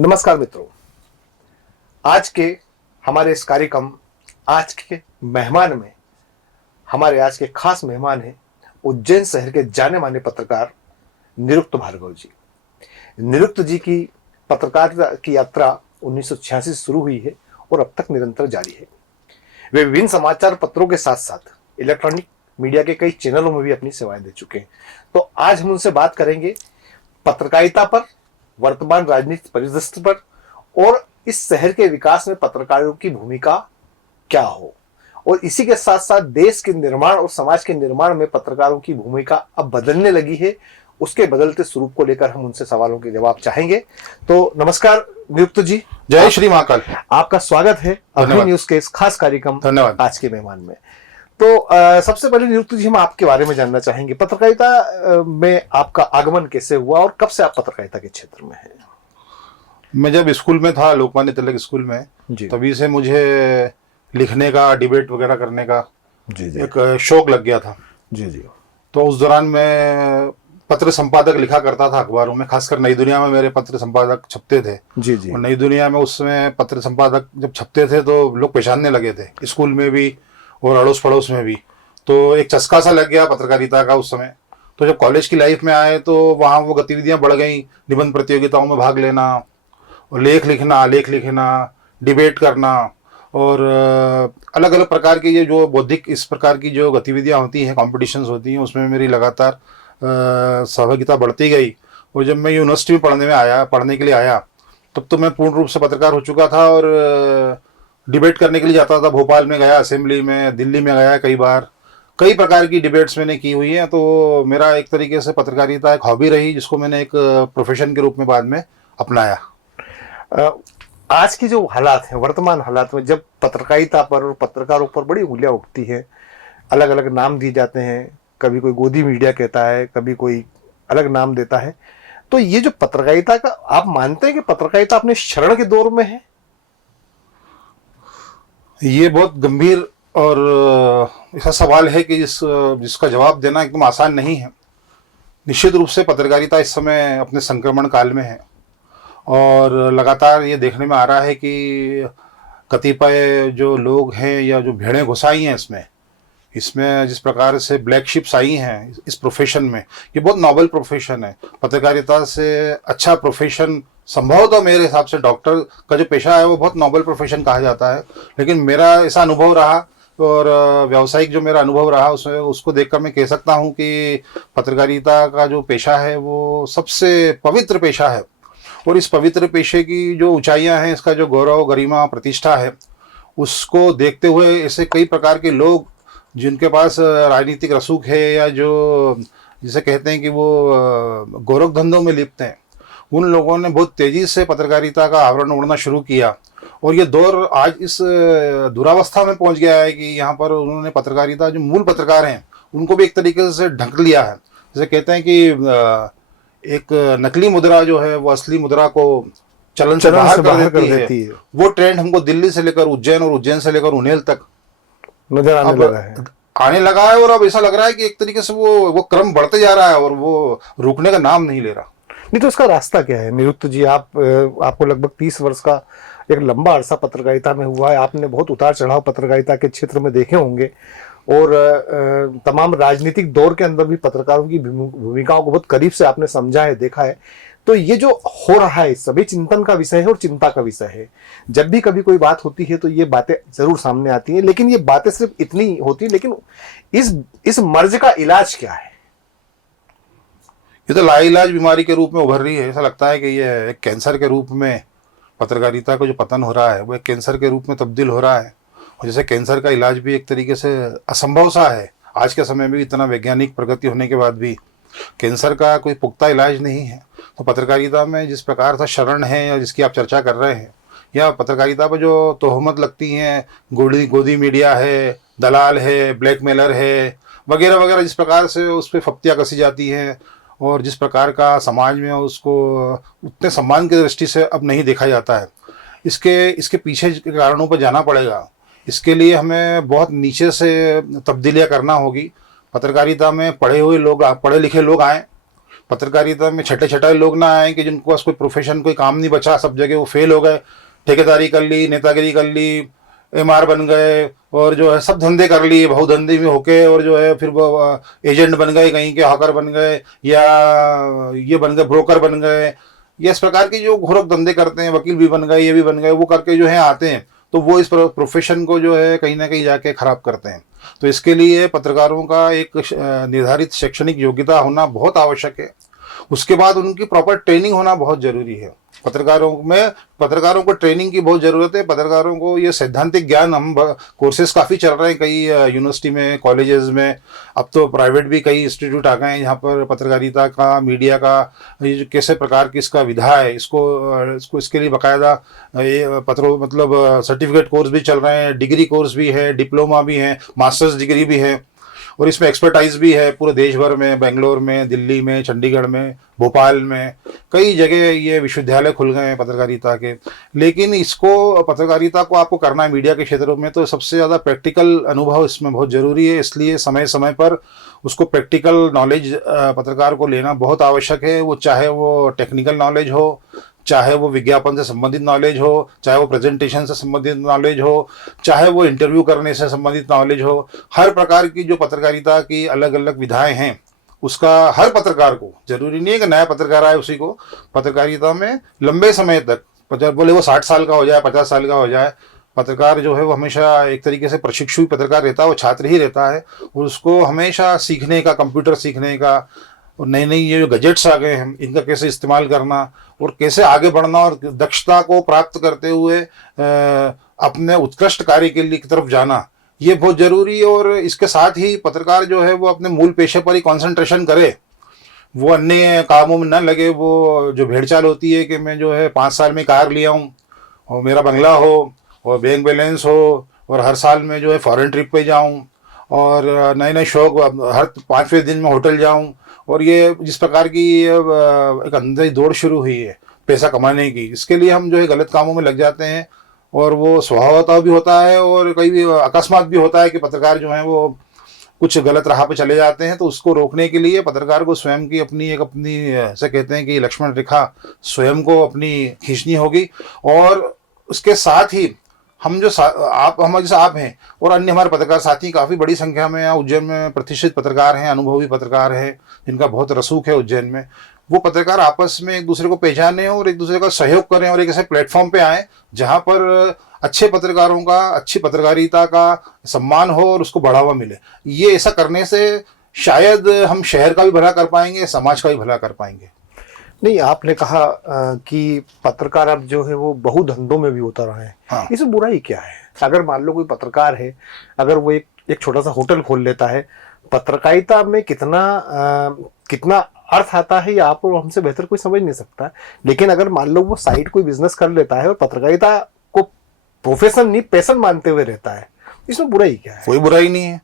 नमस्कार मित्रों, आज के हमारे इस कार्यक्रम आज के मेहमान में हमारे आज के खास मेहमान हैं उज्जैन शहर के जाने माने पत्रकार निरुक्त भार्गव जी। निरुक्त जी की पत्रकारिता की यात्रा 1986 से शुरू हुई है और अब तक निरंतर जारी है। वे विभिन्न समाचार पत्रों के साथ साथ इलेक्ट्रॉनिक मीडिया के कई चैनलों में भी अपनी सेवाएं दे चुके हैं। तो आज हम उनसे बात करेंगे पत्रकारिता पर, वर्तमान राजनीतिक परिदृश्य पर और इस शहर के विकास में पत्रकारों की भूमिका क्या हो, और इसी के साथ साथ देश के निर्माण और समाज के निर्माण में पत्रकारों की भूमिका अब बदलने लगी है, उसके बदलते स्वरूप को लेकर हम उनसे सवालों के जवाब चाहेंगे। तो नमस्कार निरुक्त जी। जय श्री महाकाल। आपका स्वागत है अभी न्यूज के इस खास कार्यक्रम धन्यवाद आज के मेहमान में। तो सबसे पहले निरुक्त जी, हम आपके बारे में जानना चाहेंगे, पत्रकारिता में आपका आगमन कैसे हुआ और कब से आप पत्रकारिता के क्षेत्र में हैं? मैं जब स्कूल में था, लोकमान्य तिलक स्कूल में, तभी से मुझे लिखने का, डिबेट वगैरह करने का एक शौक लग गया था। जी। तो उस दौरान मैं पत्र संपादक लिखा करता था अखबारों में, खासकर नई दुनिया में मेरे पत्र संपादक छपते थे। जी। और नई दुनिया में उस समय पत्र संपादक जब छपते थे तो लोग पहचानने लगे थे, स्कूल में भी और अड़ोस पड़ोस में भी। तो एक चस्का सा लग गया पत्रकारिता का उस समय। तो जब कॉलेज की लाइफ में आए तो वहाँ वो गतिविधियाँ बढ़ गई, निबंध प्रतियोगिताओं में भाग लेना, और लेख लिखना, डिबेट करना, और अलग अलग प्रकार की ये जो बौद्धिक इस प्रकार की जो गतिविधियाँ होती हैं, कॉम्पिटिशन्स होती हैं, उसमें मेरी लगातार सहभागिता बढ़ती गई। और जब मैं यूनिवर्सिटी में पढ़ने के लिए आया, तब तो मैं पूर्ण रूप से पत्रकार हो चुका था और डिबेट करने के लिए जाता था। भोपाल में गया, असेंबली में, दिल्ली में गया कई बार, कई प्रकार की डिबेट्स मैंने की हुई हैं। तो मेरा एक तरीके से पत्रकारिता एक हॉबी रही, जिसको मैंने एक प्रोफेशन के रूप में बाद में अपनाया। आज की जो हालात हैं, वर्तमान हालात में जब पत्रकारिता पर और पत्रकारों पर बड़ी उंगलियां उठती हैं, अलग अलग नाम दिए जाते हैं, कभी कोई गोदी मीडिया कहता है, कभी कोई अलग नाम देता है, तो ये जो पत्रकारिता का, आप मानते हैं कि पत्रकारिता अपने शरण के दौर में है? ये बहुत गंभीर और ऐसा सवाल है कि जिसका जवाब देना एकदम आसान नहीं है। निश्चित रूप से पत्रकारिता इस समय अपने संक्रमण काल में है और लगातार ये देखने में आ रहा है कि कतिपय जो लोग हैं या जो भेड़ें घुसाई हैं इसमें जिस प्रकार से ब्लैक शिप्स आई हैं इस प्रोफेशन में, ये बहुत नॉबल प्रोफेशन है। पत्रकारिता से अच्छा प्रोफेशन संभवतः मेरे हिसाब से डॉक्टर का जो पेशा है वो बहुत नॉबल प्रोफेशन कहा जाता है। लेकिन मेरा ऐसा अनुभव रहा और व्यावसायिक जो मेरा अनुभव रहा उसमें उसको देखकर मैं कह सकता हूँ कि पत्रकारिता का जो पेशा है वो सबसे पवित्र पेशा है। और इस पवित्र पेशे की जो ऊंचाइयाँ हैं, इसका जो गौरव, गरिमा, प्रतिष्ठा है, उसको देखते हुए ऐसे कई प्रकार के लोग जिनके पास राजनीतिक रसूख है या जो जिसे कहते हैं कि वो गोरख धंधों में लिप्त हैं, उन लोगों ने बहुत तेज़ी से पत्रकारिता का आवरण उड़ना शुरू किया। और ये दौर आज इस दुरावस्था में पहुंच गया है कि यहाँ पर उन्होंने पत्रकारिता, जो मूल पत्रकार हैं, उनको भी एक तरीके से ढक लिया है। जैसे कहते हैं कि एक नकली मुद्रा जो है वो असली मुद्रा को चलन से बाहर कर देती है। वो ट्रेंड हमको दिल्ली से लेकर उज्जैन और उज्जैन से लेकर उन्हेल तक नजर आने लगा है। और अब ऐसा लग रहा है कि एक तरीके से वो क्रम बढ़ते जा रहा है और वो रुकने का नाम नहीं ले रहा। नहीं तो इसका रास्ता क्या है निरुक्त जी? आपको लगभग 30 वर्ष का एक लंबा अरसा पत्रकारिता में हुआ है, आपने बहुत उतार चढ़ाव पत्रकारिता के क्षेत्र में देखे होंगे और तमाम राजनीतिक दौर के अंदर भी पत्रकारों की भूमिकाओं को बहुत करीब से आपने समझा है, देखा है। तो ये जो हो रहा है सभी चिंतन का विषय है और चिंता का विषय है। जब भी कभी कोई बात होती है तो ये बातें जरूर सामने आती हैं, लेकिन ये बातें सिर्फ इतनी होती है, लेकिन इस मर्ज का इलाज क्या है? ये तो लाइलाज बीमारी के रूप में उभर रही है। ऐसा लगता है कि ये एक कैंसर के रूप में पत्रकारिता को जो पतन हो रहा है वो एक कैंसर के रूप में तब्दील हो रहा है। और जैसे कैंसर का इलाज भी एक तरीके से असंभव सा है, आज के समय में भी इतना वैज्ञानिक प्रगति होने के बाद भी कैंसर का कोई पुख्ता इलाज नहीं है। तो पत्रकारिता में जिस प्रकार से शरण है या जिसकी आप चर्चा कर रहे हैं, या पत्रकारिता पर जो तोहमत लगती हैं, गोदी मीडिया है, दलाल है, ब्लैकमेलर है, वगैरह वगैरह, जिस प्रकार से उस पर फप्तियाँ कसी जाती हैं और जिस प्रकार का समाज में उसको उतने सम्मान की दृष्टि से अब नहीं देखा जाता है, इसके पीछे के कारणों पर जाना पड़ेगा। इसके लिए हमें बहुत नीचे से तब्दीलियाँ करना होगी। पत्रकारिता में पढ़े लिखे लोग आएँ, पत्रकारिता में छठे छठाई लोग ना आए कि जिनको पास कोई प्रोफेशन, कोई काम नहीं बचा, सब जगह वो फेल हो गए, ठेकेदारी कर ली, नेतागिरी कर ली, एमआर बन गए, और जो है सब धंधे कर लिए बहुधंधे में होके, और जो है फिर वो एजेंट बन गए, कहीं के हॉकर बन गए, या ये बन गए ब्रोकर बन गए, ये इस प्रकार की जो घोरक धंधे करते हैं, वकील भी बन गए, ये भी बन गए, वो करके जो है आते हैं, तो वो इस प्रोफेशन को जो है कहीं ना कहीं जाके खराब करते हैं। तो इसके लिए पत्रकारों का एक निर्धारित शैक्षणिक योग्यता होना बहुत आवश्यक है। उसके बाद उनकी प्रॉपर ट्रेनिंग होना बहुत जरूरी है। पत्रकारों को ट्रेनिंग की बहुत ज़रूरत है। पत्रकारों को ये सैद्धांतिक ज्ञान, हम कोर्सेज काफ़ी चल रहे हैं कई यूनिवर्सिटी में, कॉलेजेस में, अब तो प्राइवेट भी कई इंस्टीट्यूट आ गए हैं जहाँ पर पत्रकारिता का, मीडिया का, ये जो कैसे प्रकार की इसका विधा है, इसको इसके लिए बाकायदा ये सर्टिफिकेट कोर्स भी चल रहे हैं, डिग्री कोर्स भी है, डिप्लोमा भी है, मास्टर्स डिग्री भी है, और इसमें एक्सपर्टाइज भी है पूरे देश भर में, बेंगलोर में, दिल्ली में, चंडीगढ़ में, भोपाल में, कई जगह ये विश्वविद्यालय खुल गए हैं पत्रकारिता के। लेकिन इसको, पत्रकारिता को आपको करना है मीडिया के क्षेत्रों में, तो सबसे ज़्यादा प्रैक्टिकल अनुभव इसमें बहुत ज़रूरी है। इसलिए समय समय पर उसको प्रैक्टिकल नॉलेज पत्रकार को लेना बहुत आवश्यक है। वो चाहे वो टेक्निकल नॉलेज हो, चाहे वो विज्ञापन से संबंधित नॉलेज हो, चाहे वो प्रेजेंटेशन से संबंधित नॉलेज हो, चाहे वो इंटरव्यू करने से संबंधित नॉलेज हो, हर प्रकार की जो पत्रकारिता की अलग अलग विधाएं हैं, उसका हर पत्रकार को, जरूरी नहीं है कि नया पत्रकार आए उसी को, पत्रकारिता में लंबे समय तक, बोले वो 60 साल का हो जाए, 50 साल का हो जाए, पत्रकार जो है वो हमेशा एक तरीके से प्रशिक्षु पत्रकार रहता है, वो छात्र ही रहता है, और उसको हमेशा सीखने का, कंप्यूटर सीखने का, और नई नई ये जो गजेट्स आ गए हैं इनका कैसे इस्तेमाल करना और कैसे आगे बढ़ना, और दक्षता को प्राप्त करते हुए अपने उत्कृष्ट कार्य के लिए की तरफ जाना, ये बहुत ज़रूरी है। और इसके साथ ही पत्रकार जो है वो अपने मूल पेशे पर ही कंसंट्रेशन करे, वो अन्य कामों में न लगे। वो जो भेड़चाल होती है कि मैं जो है 5 साल में कार लिया हूँ, और मेरा बंगला हो, और बैंक बैलेंस हो, और हर साल में जो है फॉरेन ट्रिप पे जाऊँ, और नए नए शौक, हर 5वें दिन में होटल जाऊँ, और ये जिस प्रकार की एक अंदर दौड़ शुरू हुई है पैसा कमाने की, इसके लिए हम जो है गलत कामों में लग जाते हैं, और वो स्वभावतः भी होता है, और कई भी अकस्मात भी होता है कि पत्रकार जो हैं वो कुछ गलत राह पे चले जाते हैं। तो उसको रोकने के लिए पत्रकार को स्वयं की अपनी ऐसे कहते हैं कि लक्ष्मण रेखा स्वयं को अपनी खींचनी होगी। और उसके साथ ही हम जो हमारे जैसे आप हैं और अन्य हमारे पत्रकार साथी काफ़ी बड़ी संख्या में यहाँ उज्जैन में प्रतिष्ठित पत्रकार हैं, अनुभवी पत्रकार हैं, जिनका बहुत रसूख है उज्जैन में, वो पत्रकार आपस में एक दूसरे को पहचाने और एक दूसरे का सहयोग करें, और एक ऐसे प्लेटफॉर्म पे आए जहाँ पर अच्छे पत्रकारों का, अच्छी पत्रकारिता का सम्मान हो और उसको बढ़ावा मिले। ये ऐसा करने से शायद हम शहर का भी भला कर पाएंगे, समाज का भी भला कर पाएंगे। नहीं, आपने कहा कि पत्रकार अब जो है वो बहुधंधों में भी उतर रहे हैं। हाँ। इसमें बुराई क्या है? अगर मान लो कोई पत्रकार है, अगर वो एक छोटा सा होटल खोल लेता है, पत्रकारिता में कितना अर्थ आता है ये आप और हमसे बेहतर कोई समझ नहीं सकता। लेकिन अगर मान लो वो साइड कोई बिजनेस कर लेता है और पत्रकारिता को प्रोफेशन नहीं पैशन मानते हुए रहता है, इसमें बुराई क्या है? कोई बुराई नहीं है,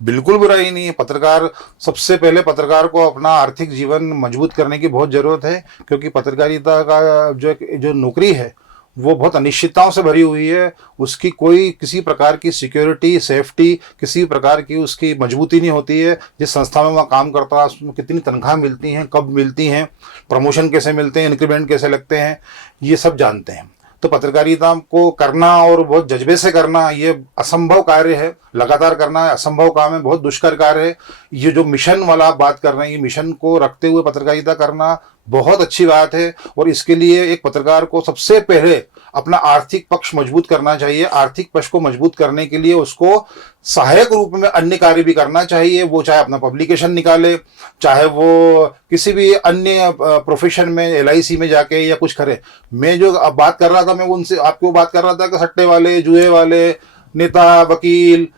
बिल्कुल बुराई नहीं है। पत्रकार, सबसे पहले पत्रकार को अपना आर्थिक जीवन मजबूत करने की बहुत ज़रूरत है, क्योंकि पत्रकारिता का जो नौकरी है वो बहुत अनिश्चितताओं से भरी हुई है। उसकी कोई किसी प्रकार की सिक्योरिटी, सेफ्टी, किसी प्रकार की उसकी मजबूती नहीं होती है। जिस संस्था में वह काम करता है उसमें कितनी तनख्वाह मिलती हैं, कब मिलती हैं, प्रमोशन कैसे मिलते हैं, इंक्रीमेंट कैसे लगते हैं, ये सब जानते हैं। तो पत्रकारिता को करना और बहुत जज्बे से करना ये असंभव कार्य है, लगातार करना असंभव काम है, बहुत दुष्कर कार्य है। ये जो मिशन वाला आप बात कर रहे हैं, ये मिशन को रखते हुए पत्रकारिता करना बहुत अच्छी बात है। और इसके लिए एक पत्रकार को सबसे पहले अपना आर्थिक पक्ष मजबूत करना चाहिए। आर्थिक पक्ष को मजबूत करने के लिए उसको सहायक रूप में अन्य कार्य भी करना चाहिए। वो चाहे अपना पब्लिकेशन निकाले, चाहे वो किसी भी अन्य प्रोफेशन में LIC में जाके या कुछ करे। मैं जो अब बात कर रहा था, मैं उनसे आपको बात कर रहा था कि सट्टे वाले, जुए वाले, नेता, वकील,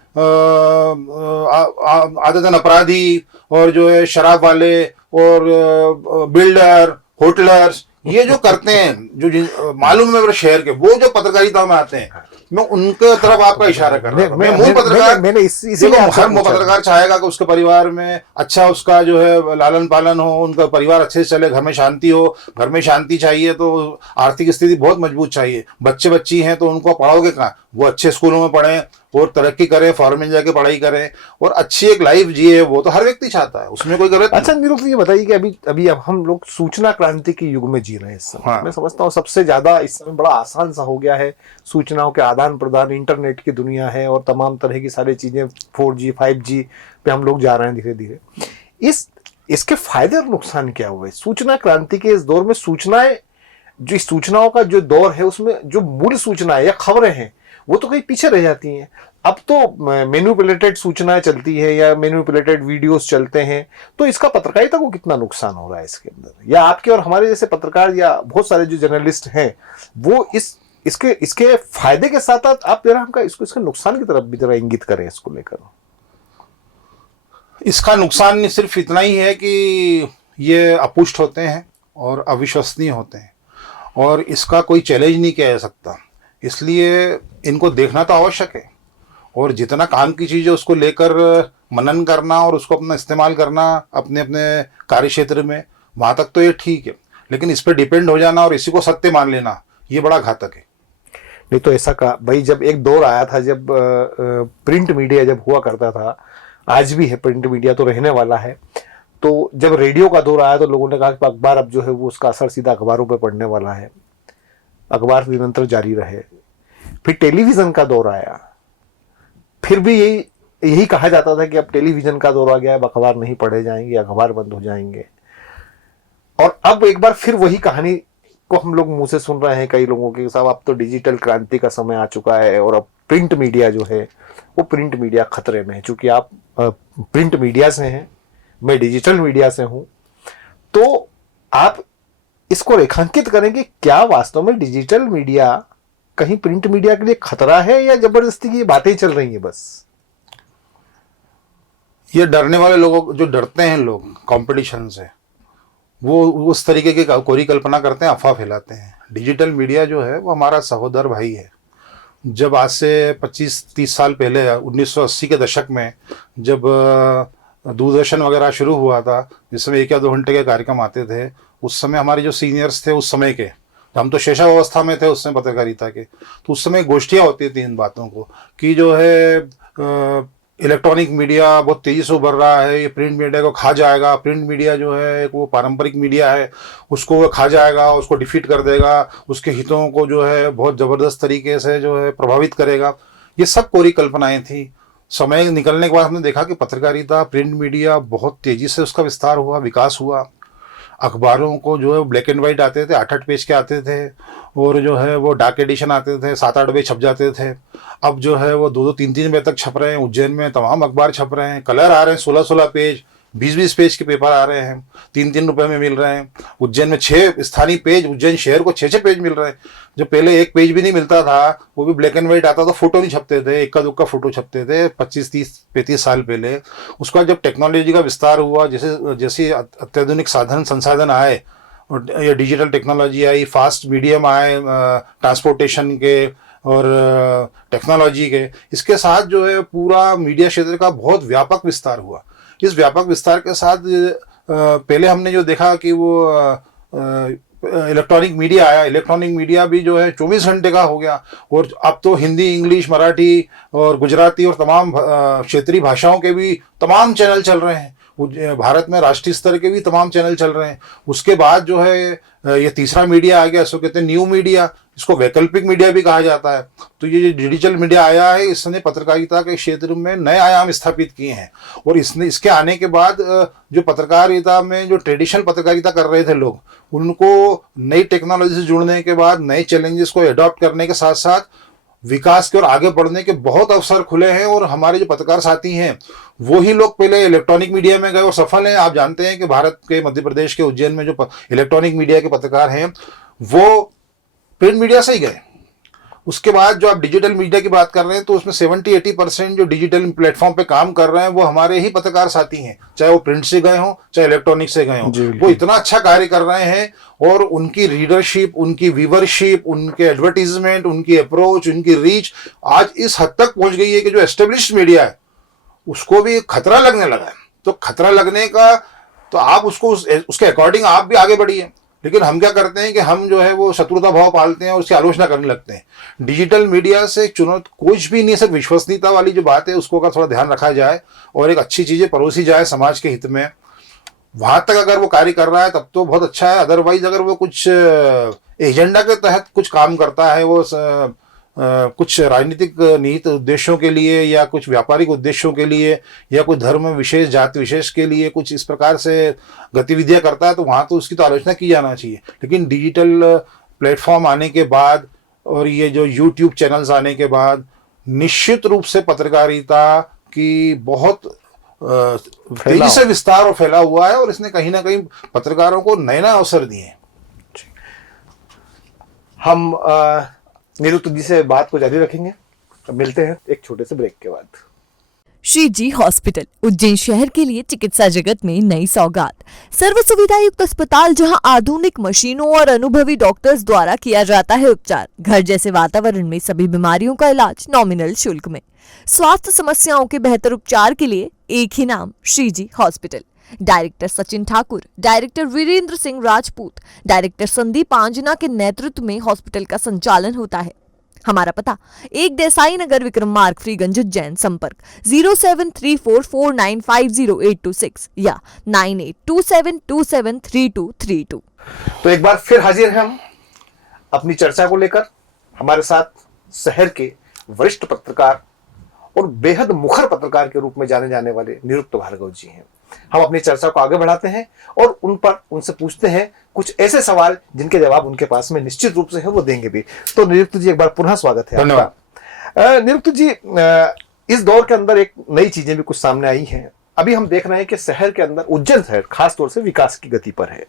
आदतन अपराधी, और जो है शराब वाले, और बिल्डर, होटलर्स, ये जो करते हैं, जो मालूम है मेरे शहर के, वो जो पत्रकारिता में आते हैं, मैं उनके तरफ आपका इशारा कर रहा हूँ। मैं मूल पत्रकार, हर पत्रकार चाहेगा कि उसके परिवार में अच्छा उसका जो है लालन पालन हो, उनका परिवार अच्छे से चले, घर में शांति हो। घर में शांति चाहिए तो आर्थिक स्थिति बहुत मजबूत चाहिए। बच्चे बच्ची हैं तो उनको पढ़ाओगे कहाँ? वो अच्छे स्कूलों में पढ़ें, और तरक्की करें, फॉरेन में जाके पढ़ाई करें और अच्छी एक लाइफ जिए, वो तो हर व्यक्ति चाहता है, उसमें कोई गलत अच्छा निरुक्त, ये बताइए कि अभी अब हम लोग सूचना क्रांति के युग में जी रहे हैं इस समय। हाँ। मैं समझता हूँ सबसे ज्यादा इस समय बड़ा आसान सा हो गया है, सूचनाओं के आदान प्रदान, इंटरनेट की दुनिया है और तमाम तरह की सारी चीजें 4G 5G पे हम लोग जा रहे हैं धीरे धीरे। इसके फायदे और नुकसान क्या हुए सूचना क्रांति के इस दौर में? सूचनाओं का जो दौर है उसमें जो मूल सूचनाएं या खबरें हैं वो तो कहीं पीछे रह जाती हैं। अब तो मैनिपुलेटेड सूचनाएं चलती है या मैनिपुलेटेड वीडियोस चलते हैं, तो इसका पत्रकारिता को कितना नुकसान हो रहा है इसके अंदर? या आपके और हमारे जैसे पत्रकार या बहुत सारे जो जर्नलिस्ट हैं वो इसके फायदे के साथ साथ आप जरा हमका इसके नुकसान की तरफ भी जरा इंगित करें इसको लेकर। इसका नुकसान सिर्फ इतना ही है कि ये अपुष्ट होते हैं और अविश्वसनीय होते हैं और इसका कोई चैलेंज नहीं किया जा सकता, इसलिए इनको देखना तो आवश्यक है और जितना काम की चीज़ है उसको लेकर मनन करना और उसको अपना इस्तेमाल करना अपने अपने कार्य क्षेत्र में, वहाँ तक तो ये ठीक है, लेकिन इस पर डिपेंड हो जाना और इसी को सत्य मान लेना ये बड़ा घातक है। नहीं तो ऐसा कहा भाई, जब एक दौर आया था जब प्रिंट मीडिया जब हुआ करता था, आज भी है प्रिंट मीडिया तो रहने वाला है, तो जब रेडियो का दौर आया तो लोगों ने कहा कि अखबार अब जो है वो उसका असर सीधा अखबारों पे पड़ने वाला है, अखबार निरंतर जारी रहे। फिर टेलीविजन का दौर आया, फिर भी यही कहा जाता था कि अब टेलीविजन का दौर आ गया, अब अखबार नहीं पढ़े जाएंगे, अखबार बंद हो जाएंगे। और अब एक बार फिर वही कहानी को हम लोग मुंह से सुन रहे हैं कई लोगों के, साहब अब तो डिजिटल क्रांति का समय आ चुका है और अब प्रिंट मीडिया जो है वो प्रिंट मीडिया खतरे में है। चूंकि आप प्रिंट मीडिया से हैं, मैं डिजिटल मीडिया से हूं, तो आप इसको रेखांकित करें कि क्या वास्तव में डिजिटल मीडिया कहीं प्रिंट मीडिया के लिए खतरा है या जबरदस्ती की बातें चल रही हैं बस? ये डरने वाले लोगों, जो डरते हैं लोग कंपटीशन से, वो उस तरीके की कोरी कल्पना करते हैं, अफवाह फैलाते हैं। डिजिटल मीडिया जो है वो हमारा सहोदर भाई है। जब आज से 25-30 साल पहले 1980 के दशक में जब दूरदर्शन वगैरह शुरू हुआ था, जिसमें 1 या 2 घंटे के कार्यक्रम आते थे, उस समय हमारे जो सीनियर्स थे उस समय के, हम तो शेषावस्था में थे उस समय पत्रकारिता के, तो उस समय गोष्ठियाँ होती थी इन बातों को कि जो है इलेक्ट्रॉनिक मीडिया बहुत तेज़ी से उभर रहा है, ये प्रिंट मीडिया को खा जाएगा, प्रिंट मीडिया जो है वो पारंपरिक मीडिया है उसको वो खा जाएगा, उसको डिफीट कर देगा, उसके हितों को जो है बहुत ज़बरदस्त तरीके से जो है प्रभावित करेगा। ये सब कोरी कल्पनाएं थी। समय निकलने के बाद हमने देखा कि पत्रकारिता, प्रिंट मीडिया बहुत तेज़ी से उसका विस्तार हुआ, विकास हुआ। अखबारों को जो है ब्लैक एंड वाइट आते थे, 8-8 पेज के आते थे, और जो है वो डार्क एडिशन आते थे, 7-8 पेज छप जाते थे। अब जो है वो 2-2 3-3 बजे तक छप रहे हैं। उज्जैन में तमाम अखबार छप रहे हैं, कलर आ रहे हैं, 16-16 पेज, 20-20 पेज के पेपर आ रहे हैं, 3-3 रुपए में मिल रहे हैं। उज्जैन में 6 स्थानीय पेज, उज्जैन शहर को 6-6 पेज मिल रहे हैं। जो पहले 1 पेज भी नहीं मिलता था, वो भी ब्लैक एंड व्हाइट आता था, फोटो नहीं छपते थे, इक्का दुक्का फोटो छपते थे 25-30-35 साल पहले। उसके बाद जब टेक्नोलॉजी का विस्तार हुआ, जैसे अत्याधुनिक साधन संसाधन आए और ये डिजिटल टेक्नोलॉजी आई, फास्ट मीडियम आए ट्रांसपोर्टेशन के और टेक्नोलॉजी के, इसके साथ जो है पूरा मीडिया क्षेत्र का बहुत व्यापक विस्तार हुआ। इस व्यापक विस्तार के साथ पहले हमने जो देखा कि वो इलेक्ट्रॉनिक मीडिया आया, इलेक्ट्रॉनिक मीडिया भी जो है 24 घंटे का हो गया, और अब तो हिंदी, इंग्लिश, मराठी और गुजराती और तमाम क्षेत्रीय भाषाओं के भी तमाम चैनल चल रहे हैं। भारत में राष्ट्रीय स्तर के भी तमाम चैनल चल रहे हैं। उसके बाद जो है ये तीसरा मीडिया आ गया, इसको कहते हैं न्यू मीडिया, इसको वैकल्पिक मीडिया भी कहा जाता है। तो ये जो डिजिटल मीडिया आया है, इसने पत्रकारिता के क्षेत्र में नए आयाम स्थापित किए हैं। और इसके आने के बाद जो पत्रकारिता में जो ट्रेडिशनल पत्रकारिता कर रहे थे लोग, उनको नई टेक्नोलॉजी से जुड़ने के बाद नए चैलेंजेस को अडॉप्ट करने के साथ साथ विकास के और आगे बढ़ने के बहुत अवसर खुले हैं। और हमारे जो पत्रकार साथी हैं वो ही लोग पहले इलेक्ट्रॉनिक मीडिया में गए और सफल हैं। आप जानते हैं कि भारत के मध्य प्रदेश के उज्जैन में जो इलेक्ट्रॉनिक मीडिया के पत्रकार हैं वो प्रिंट मीडिया से ही गए। उसके बाद जो आप डिजिटल मीडिया की बात कर रहे हैं, तो उसमें 70-80% जो डिजिटल प्लेटफॉर्म पे काम कर रहे हैं वो हमारे ही पत्रकार साथी हैं, चाहे वो प्रिंट से गए हों चाहे इलेक्ट्रॉनिक से गए हों। वो इतना अच्छा कार्य कर रहे हैं और उनकी रीडरशिप, उनकी व्यूवरशिप, उनके एडवर्टीजमेंट, उनकी अप्रोच, उनकी रीच आज इस हद तक पहुंच गई है कि जो एस्टेब्लिश्ड मीडिया है उसको भी खतरा लगने लगा है। तो खतरा लगने का, तो आप उसको उसके अकॉर्डिंग आप भी आगे बढ़िए। लेकिन हम क्या करते हैं कि हम जो है वो शत्रुता भाव पालते हैं और उसकी आलोचना करने लगते हैं। डिजिटल मीडिया से चुनौती कुछ भी नहीं, सिर्फ विश्वसनीयता वाली जो बात है उसको अगर थोड़ा ध्यान रखा जाए और एक अच्छी चीज़ें परोसी जाए समाज के हित में, वहां तक अगर वो कार्य कर रहा है तब तो बहुत अच्छा है। अदरवाइज अगर वो कुछ एजेंडा के तहत कुछ काम करता है, वो कुछ राजनीतिक निहित उद्देश्यों के लिए या कुछ व्यापारिक उद्देश्यों के लिए या कुछ धर्म विशेष जाति विशेष के लिए कुछ इस प्रकार से गतिविधियां करता है, तो वहाँ तो उसकी तो आलोचना की जाना चाहिए। लेकिन डिजिटल प्लेटफॉर्म आने के बाद और ये जो यूट्यूब चैनल्स आने के बाद निश्चित रूप से पत्रकारिता की बहुत तेजी से विस्तार और फैला हुआ है और इसने कहीं ना कहीं पत्रकारों को नए नए अवसर दिए हैं। हम निरुक्त जी से बात को जारी रखेंगे। अब मिलते हैं एक छोटे से ब्रेक के बाद। श्री जी हॉस्पिटल उज्जैन शहर के लिए चिकित्सा जगत में नई सौगात। सर्व सुविधा युक्त अस्पताल जहां आधुनिक मशीनों और अनुभवी डॉक्टर्स द्वारा किया जाता है उपचार। घर जैसे वातावरण में सभी बीमारियों का इलाज नॉमिनल शुल्क में। स्वास्थ्य समस्याओं के बेहतर उपचार के लिए एक ही नाम, Shri ji hospital. Director Sachin Thakur, director Virendra Singh Rajput, director Sandeep Anjana के नेतृत्व में हॉस्पिटल का संचालन होता है। हमारा पता 1 देसाई नगर, विक्रम मार्ग, फ्रीगंज, उज्जैन। संपर्क 0734495086 या 9827273232। तो एक बार फिर हाजिर हैं हम अपनी चर्चा को लेकर। हमारे साथ शहर के वरिष्ठ पत्रकार और बेहद मुखर पत्रकार के रूप में जाने जाने वाले निरुक्त भार्गव जी हैं। हम अपनी चर्चा को आगे बढ़ाते हैं और उनसे पूछते हैं कुछ ऐसे सवाल जिनके जवाब उनके पास में निश्चित रूप से है, वो देंगे भी। तो निरुक्त जी एक बार पुनः स्वागत है। धन्यवाद। निरुक्त जी, इस दौर के अंदर एक नई चीजें भी कुछ सामने आई हैं। अभी हम देख रहे हैं कि शहर के अंदर, उज्जैन शहर खासतौर से विकास की गति पर है।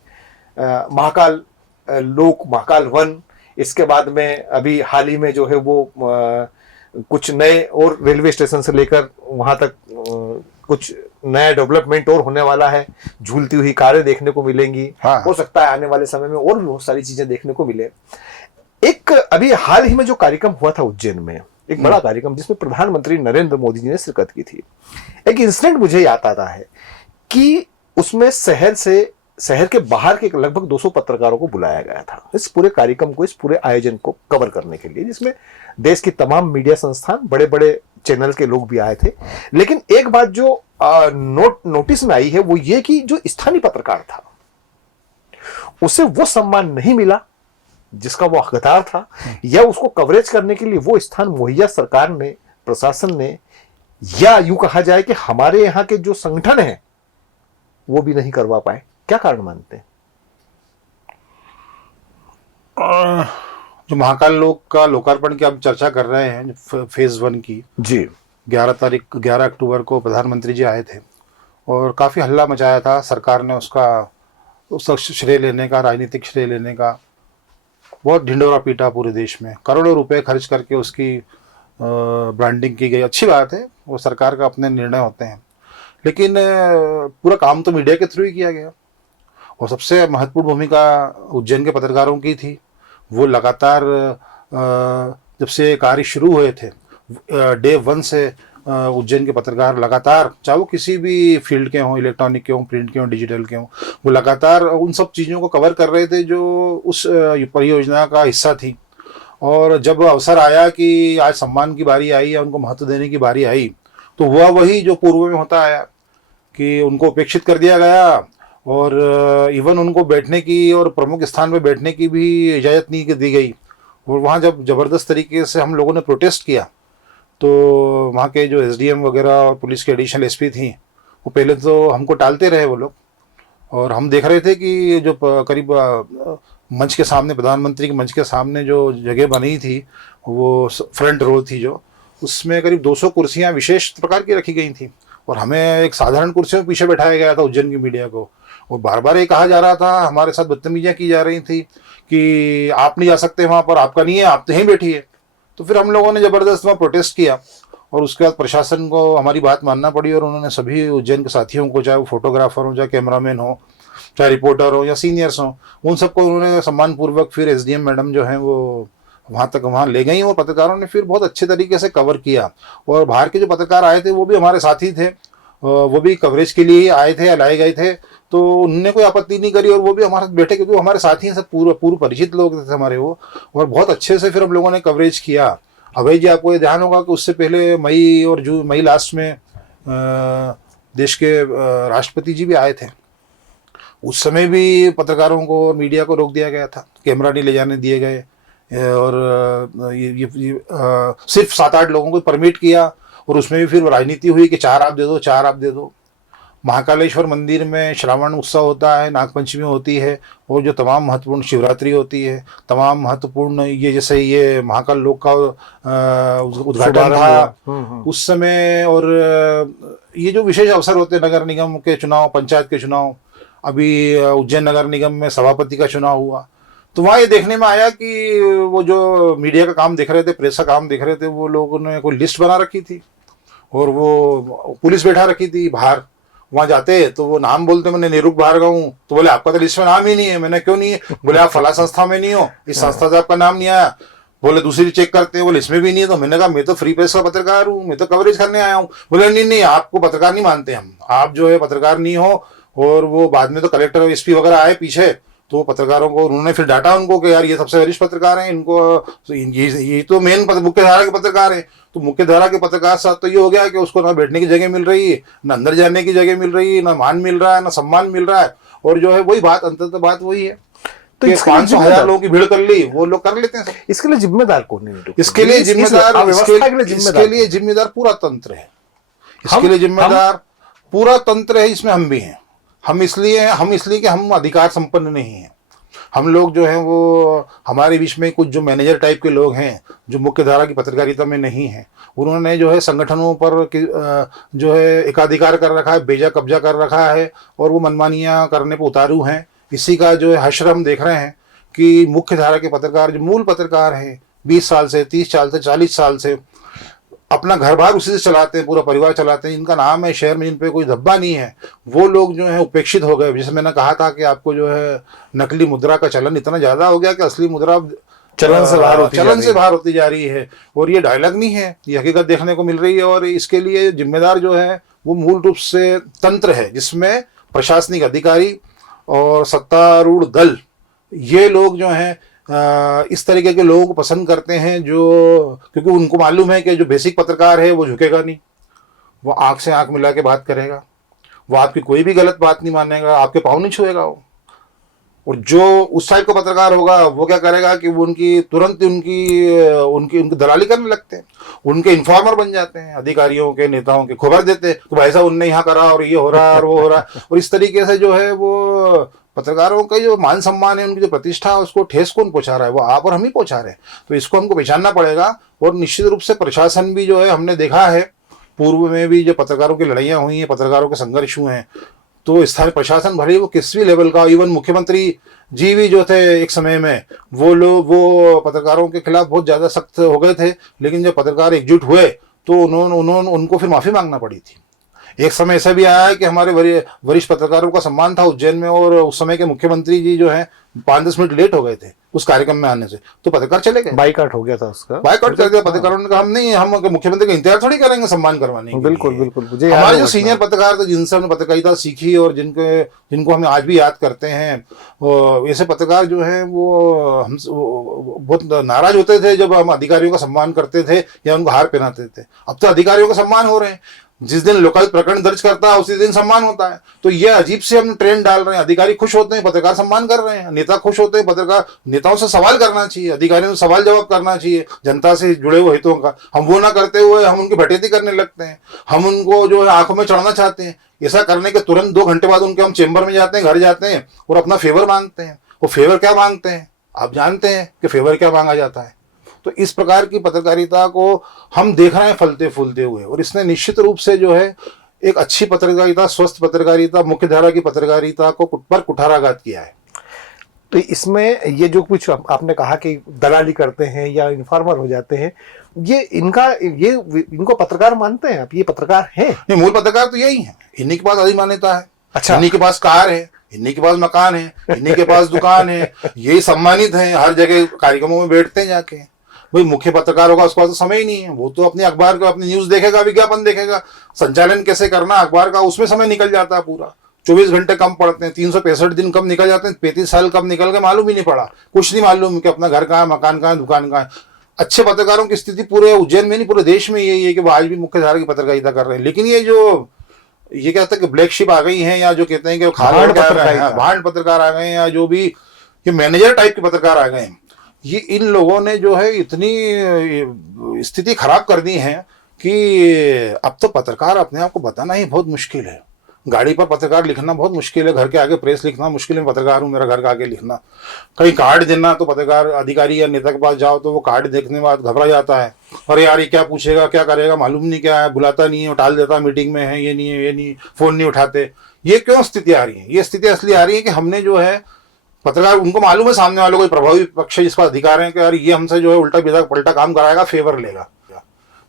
महाकाल लोक, महाकाल वन, इसके बाद में अभी हाल ही में जो है वो कुछ नए और रेलवे स्टेशन से लेकर वहां तक कुछ नया डेवलपमेंट और होने वाला है। झूलती हुई कारें देखने को मिलेंगी। हाँ। हो सकता है आने वाले समय में और भी बहुत सारी चीजें देखने को मिले। एक अभी हाल ही में जो कार्यक्रम हुआ था उज्जैन में, एक बड़ा कार्यक्रम जिसमें प्रधानमंत्री नरेंद्र मोदी जी ने शिरकत की थी। एक इंसिडेंट मुझे याद आता है कि उसमें शहर के बाहर के लगभग 200 पत्रकारों को बुलाया गया था इस पूरे कार्यक्रम को, इस पूरे आयोजन को कवर करने के लिए, जिसमें देश की तमाम मीडिया संस्थान, बड़े बड़े चैनल के लोग भी आए थे। लेकिन एक बात जो नोटिस में आई है वो ये कि जो स्थानीय पत्रकार था उसे वो सम्मान नहीं मिला जिसका वो हकदार था, या उसको कवरेज करने के लिए वो स्थान मुहैया सरकार ने, प्रशासन ने, या यूं कहा जाए कि हमारे यहाँ के जो संगठन हैं वो भी नहीं करवा पाए। क्या कारण मानते हैं? जो महाकाल लोक का लोकार्पण की आप चर्चा कर रहे हैं, फेज 1 की जी, 11 अक्टूबर को प्रधानमंत्री जी आए थे और काफ़ी हल्ला मचाया था। सरकार ने उसका श्रेय लेने का, राजनीतिक श्रेय लेने का बहुत ढिंडोरा पीटा पूरे देश में। करोड़ों रुपए खर्च करके उसकी ब्रांडिंग की गई। अच्छी बात है, वो सरकार का अपने निर्णय होते हैं, लेकिन पूरा काम तो मीडिया के थ्रू ही किया गया और सबसे महत्वपूर्ण भूमिका उज्जैन के पत्रकारों की थी। वो लगातार जब से कार्य शुरू हुए थे, डे 1 से उज्जैन के पत्रकार लगातार, चाहे वो किसी भी फील्ड के हों, इलेक्ट्रॉनिक के हों, प्रिंट के हों, डिजिटल के हों, वो लगातार उन सब चीज़ों को कवर कर रहे थे जो उस परियोजना का हिस्सा थी। और जब अवसर आया कि आज सम्मान की बारी आई या उनको महत्व देने की बारी आई, तो हुआ वही जो पूर्व में होता आया कि उनको उपेक्षित कर दिया गया और इवन उनको बैठने की और प्रमुख स्थान पर बैठने की भी इजाज़त नहीं दी गई। और वहाँ जब ज़बरदस्त तरीके से हम लोगों ने प्रोटेस्ट किया तो वहाँ के जो एसडीएम वगैरह और पुलिस के एडिशनल एसपी थी, वो पहले तो हमको टालते रहे वो लोग, और हम देख रहे थे कि जो करीब मंच के सामने, प्रधानमंत्री के मंच के सामने जो जगह बनी थी, वो फ्रंट रो थी जो, उसमें करीब 200 कुर्सियाँ विशेष प्रकार की रखी गई थी और हमें एक साधारण कुर्सियों में पीछे बैठाया गया था उज्जैन की मीडिया को। और बार बार ये कहा जा रहा था, हमारे साथ बदतमीजियाँ की जा रही थी कि आप नहीं जा सकते वहाँ पर, आपका नहीं है, आप तो यहीं बैठिए। तो फिर हम लोगों ने ज़बरदस्त वहाँ प्रोटेस्ट किया और उसके बाद प्रशासन को हमारी बात मानना पड़ी और उन्होंने सभी उज्जैन के साथियों को, चाहे वो फोटोग्राफर हो, चाहे कैमरामैन हो, चाहे रिपोर्टर हो या सीनियर्स हो, उन सबको उन्होंने सम्मानपूर्वक फिर एसडीएम मैडम जो हैं वो वहाँ तक वहाँ ले गई और पत्रकारों ने फिर बहुत अच्छे तरीके से कवर किया। और बाहर के जो पत्रकार आए थे वो भी हमारे साथी थे वो भी कवरेज के लिए आए थे या लाए गए थे, तो उनने कोई आपत्ति नहीं करी और वो भी हमारे साथ बैठे, क्योंकि वो हमारे साथी हैं, सब पूर्व परिचित लोग थे हमारे वो, और बहुत अच्छे से फिर हम लोगों ने कवरेज किया। अभय जी, आपको ये ध्यान होगा कि उससे पहले मई लास्ट में देश के राष्ट्रपति जी भी आए थे। उस समय भी पत्रकारों को और मीडिया को रोक दिया गया था, कैमरा नहीं ले जाने दिए गए, और ये सिर्फ 7-8 लोगों को परमिट किया, और उसमें भी फिर राजनीति हुई कि 4 आप दे दो, 4 आप दे दो। महाकालेश्वर मंदिर में श्रावण उत्सव होता है, नागपंचमी होती है, और जो तमाम महत्वपूर्ण शिवरात्रि होती है, तमाम महत्वपूर्ण ये जैसे ये महाकाल लोक का उद्घाटन था उस समय, और ये जो विशेष अवसर होते हैं, नगर निगम के चुनाव, पंचायत के चुनाव, अभी उज्जैन नगर निगम में सभापति का चुनाव हुआ, तो वहाँ ये देखने में आया कि वो जो मीडिया का काम देख रहे थे, प्रेस का काम देख रहे थे, वो लोगों ने कोई लिस्ट बना रखी थी और वो पुलिस बैठा रखी थी बाहर। वहाँ जाते तो वो नाम बोलते, मैंने निरुक भार्गव हूँ, तो बोले आपका तो लिस्ट में नाम ही नहीं है। मैंने क्यों नहीं है? बोले आप फला संस्था में नहीं हो, इस संस्था से आपका नाम नहीं आया। बोले दूसरी चेक करते हैं, बोले इसमें भी नहीं है। तो मैंने कहा मैं तो फ्री प्रेस का पत्रकार हूँ, मैं तो कवरेज करने आया हूँ। बोले नहीं, आपको पत्रकार नहीं मानते हम, आप जो है पत्रकार नहीं हो। और वो बाद में तो कलेक्टर और एसपी वगैरह आए पीछे, तो पत्रकारों को उन्होंने फिर डांटा उनको कि यार ये सबसे वरिष्ठ पत्रकार हैं, इनको ये तो मेन मुख्य धारा के पत्रकार हैं। तो मुख्य धारा के पत्रकार साथ तो ये हो गया कि उसको ना बैठने की जगह मिल रही है, ना अंदर जाने की जगह मिल रही है, ना मान मिल रहा है, ना सम्मान मिल रहा है। और जो है वही बात, अंततः बात वही है, तो 500,000 लोगों की भीड़ कर ली, वो लोग कर लेते हैं। इसके लिए जिम्मेदार कौन है? इसके लिए जिम्मेदार पूरा तंत्र है। इसके लिए जिम्मेदार पूरा तंत्र है, इसमें हम भी हैं। हम इसलिए कि हम अधिकार संपन्न नहीं हैं। हम लोग जो हैं वो, हमारे बीच में कुछ जो मैनेजर टाइप के लोग हैं जो मुख्य धारा की पत्रकारिता में नहीं हैं, उन्होंने जो है संगठनों पर जो है एकाधिकार कर रखा है, बेजा कब्जा कर रखा है, और वो मनमानियाँ करने पर उतारू हैं। इसी का जो है हश्र हम देख रहे हैं कि मुख्य धारा के पत्रकार, जो मूल पत्रकार हैं, 20 साल से, 30 साल से, 40 साल से अपना घर बार उसी से चलाते हैं, पूरा परिवार चलाते हैं, इनका नाम है शहर में, जिन पे कोई धब्बा नहीं है, वो लोग जो है उपेक्षित हो गए। जैसे मैंने कहा था कि आपको जो है नकली मुद्रा का चलन इतना ज्यादा हो गया कि असली मुद्रा चलन से बाहर होती जा रही है। और ये डायलॉग नहीं है, ये हकीकत देखने को मिल रही है। और इसके लिए जिम्मेदार जो है वो मूल रूप से तंत्र है, जिसमें प्रशासनिक अधिकारी और सत्तारूढ़ दल, ये लोग जो हैं इस तरीके के लोगों को पसंद करते हैं, जो क्योंकि उनको मालूम है कि जो बेसिक पत्रकार है वो झुकेगा नहीं, वो आंख से आंख मिला के बात करेगा, वो आपकी कोई भी गलत बात नहीं मानेगा, आपके पाँव नहीं छुएगा वो। और जो उस टाइप का पत्रकार होगा वो क्या करेगा कि वो तुरंत उनकी दलाली करने लगते हैं, उनके इन्फॉर्मर बन जाते हैं, अधिकारियों के, नेताओं के खबर देते हैं तो भाई साहब उनने यहाँ करा और ये हो रहा है और वो हो रहा है। और इस तरीके से जो है वो पत्रकारों का जो मान सम्मान है, उनकी जो प्रतिष्ठा है, उसको ठेस कौन पहुंचा रहा है? वो आप और हम ही पहुंचा रहे हैं। तो इसको हमको पहचानना पड़ेगा। और निश्चित रूप से प्रशासन भी जो है, हमने देखा है पूर्व में भी जो पत्रकारों की लड़ाइयाँ हुई हैं, पत्रकारों के संघर्ष हुए हैं, तो स्थानीय प्रशासन भले वो किस भी लेवल का, इवन मुख्यमंत्री जी भी जो थे एक समय में, वो पत्रकारों के खिलाफ बहुत ज़्यादा सख्त हो गए थे, लेकिन जब पत्रकार एकजुट हुए तो उनको फिर माफ़ी मांगना पड़ी थी। एक समय ऐसा भी आया है कि हमारे वरिष्ठ पत्रकारों का सम्मान था उज्जैन में, और उस समय के मुख्यमंत्री जी जो हैं 5-10 मिनट लेट हो गए थे उस कार्यक्रम में आने से, तो पत्रकार चले गए, बाइकआउट हो गया था उसका, बाइकआउट कर दिया पत्रकारों ने कहा हम मुख्यमंत्री का इंतजार थोड़ी करेंगे सम्मान करवाने के। बिल्कुल बिल्कुल। हमारे जो सीनियर पत्रकार थे, जिनसे हमने पत्रकारिता सीखी और जिनको हम आज भी याद करते हैं, ऐसे पत्रकार जो हैं वो बहुत नाराज होते थे जब हम अधिकारियों का सम्मान करते थे या उनको हार पहनाते थे। अब तो अधिकारियों का सम्मान हो रहे हैं, जिस दिन लोकायुक्त प्रकरण दर्ज करता है उसी दिन सम्मान होता है। तो ये अजीब से हम ट्रेंड डाल रहे हैं, अधिकारी खुश होते हैं, पत्रकार सम्मान कर रहे हैं, नेता खुश होते हैं, पत्रकार, नेताओं से सवाल करना चाहिए, अधिकारियों से सवाल जवाब करना चाहिए जनता से जुड़े हुए हितों का। हम वो ना करते हुए हम उनकी भटेती करने लगते हैं, हम उनको जो है आंखों में चढ़ना चाहते हैं। ऐसा करने के तुरंत 2 घंटे बाद उनके हम चेंबर में जाते हैं, घर जाते हैं और अपना फेवर मांगते हैं। वो फेवर क्या मांगते हैं आप जानते हैं कि फेवर क्या मांगा जाता है? तो इस प्रकार की पत्रकारिता को हम देख रहे हैं फलते फूलते हुए, और इसने निश्चित रूप से जो है एक अच्छी पत्रकारिता, स्वस्थ पत्रकारिता, मुख्य धारा की पत्रकारिता को पर कुठाराघात किया है। तो इसमें ये जो कुछ आपने कहा कि दलाली करते हैं या इन्फॉर्मर हो जाते हैं, इनको पत्रकार मानते हैं आप? ये पत्रकार हैं? नहीं, मूल पत्रकार तो यही है, इन्हीं के पास अधिमान्यता है। अच्छा, इन्हीं के पास कार है, इन्हीं के पास मकान है, इन्हीं के पास दुकान है, यही सम्मानित है, हर जगह कार्यक्रमों में बैठते हैं जाके। भाई मुख्य पत्रकार होगा, उसके पास तो समय ही नहीं है, वो तो अपने अखबार का अपनी न्यूज देखेगा, विज्ञापन देखेगा, संचालन कैसे करना अखबार का, उसमें समय निकल जाता है पूरा। 24 घंटे कम पड़ते हैं, 365 दिन कब निकल जाते हैं, 35 साल कब निकल गए मालूम ही नहीं पड़ा, कुछ नहीं मालूम कि अपना घर कहाँ है, मकान कहाँ है, दुकान कहाँ है। अच्छे पत्रकारों की स्थिति पूरे उज्जैन में नहीं, पूरे देश में यही है कि वो आज भी मुख्य धारा की पत्रकारिता कर रहे हैं। लेकिन ये कहते हैं कि ब्लैक शिप आ गई हैं, या जो कहते हैं कि भांड पत्रकार आ गए हैं, या जो भी ये मैनेजर टाइप के पत्रकार आ गए हैं, ये इन लोगों ने जो है इतनी स्थिति खराब कर दी है कि अब तो पत्रकार अपने आप को बताना ही बहुत मुश्किल है। गाड़ी पर पत्रकार लिखना बहुत मुश्किल है, घर के आगे प्रेस लिखना मुश्किल है, पत्रकार हूँ मेरा घर के आगे लिखना। कहीं कार्ड देना तो पत्रकार अधिकारी या नेता के पास जाओ तो वो कार्ड देखने के बाद घबरा जाता है, अरे यार ये क्या पूछेगा, क्या करेगा, मालूम नहीं क्या है, बुलाता नहीं है, टाल देता, मीटिंग में है, ये नहीं, फोन नहीं उठाते। ये क्यों स्थिति आ रही है? ये स्थिति इसलिए आ रही है कि हमने जो है पत्रकार, उनको मालूम है सामने वालों को प्रभावी पक्ष जिसका अधिकार है कि यार ये हमसे जो है उल्टा सीधा पलटा काम कराएगा, फेवर लेगा,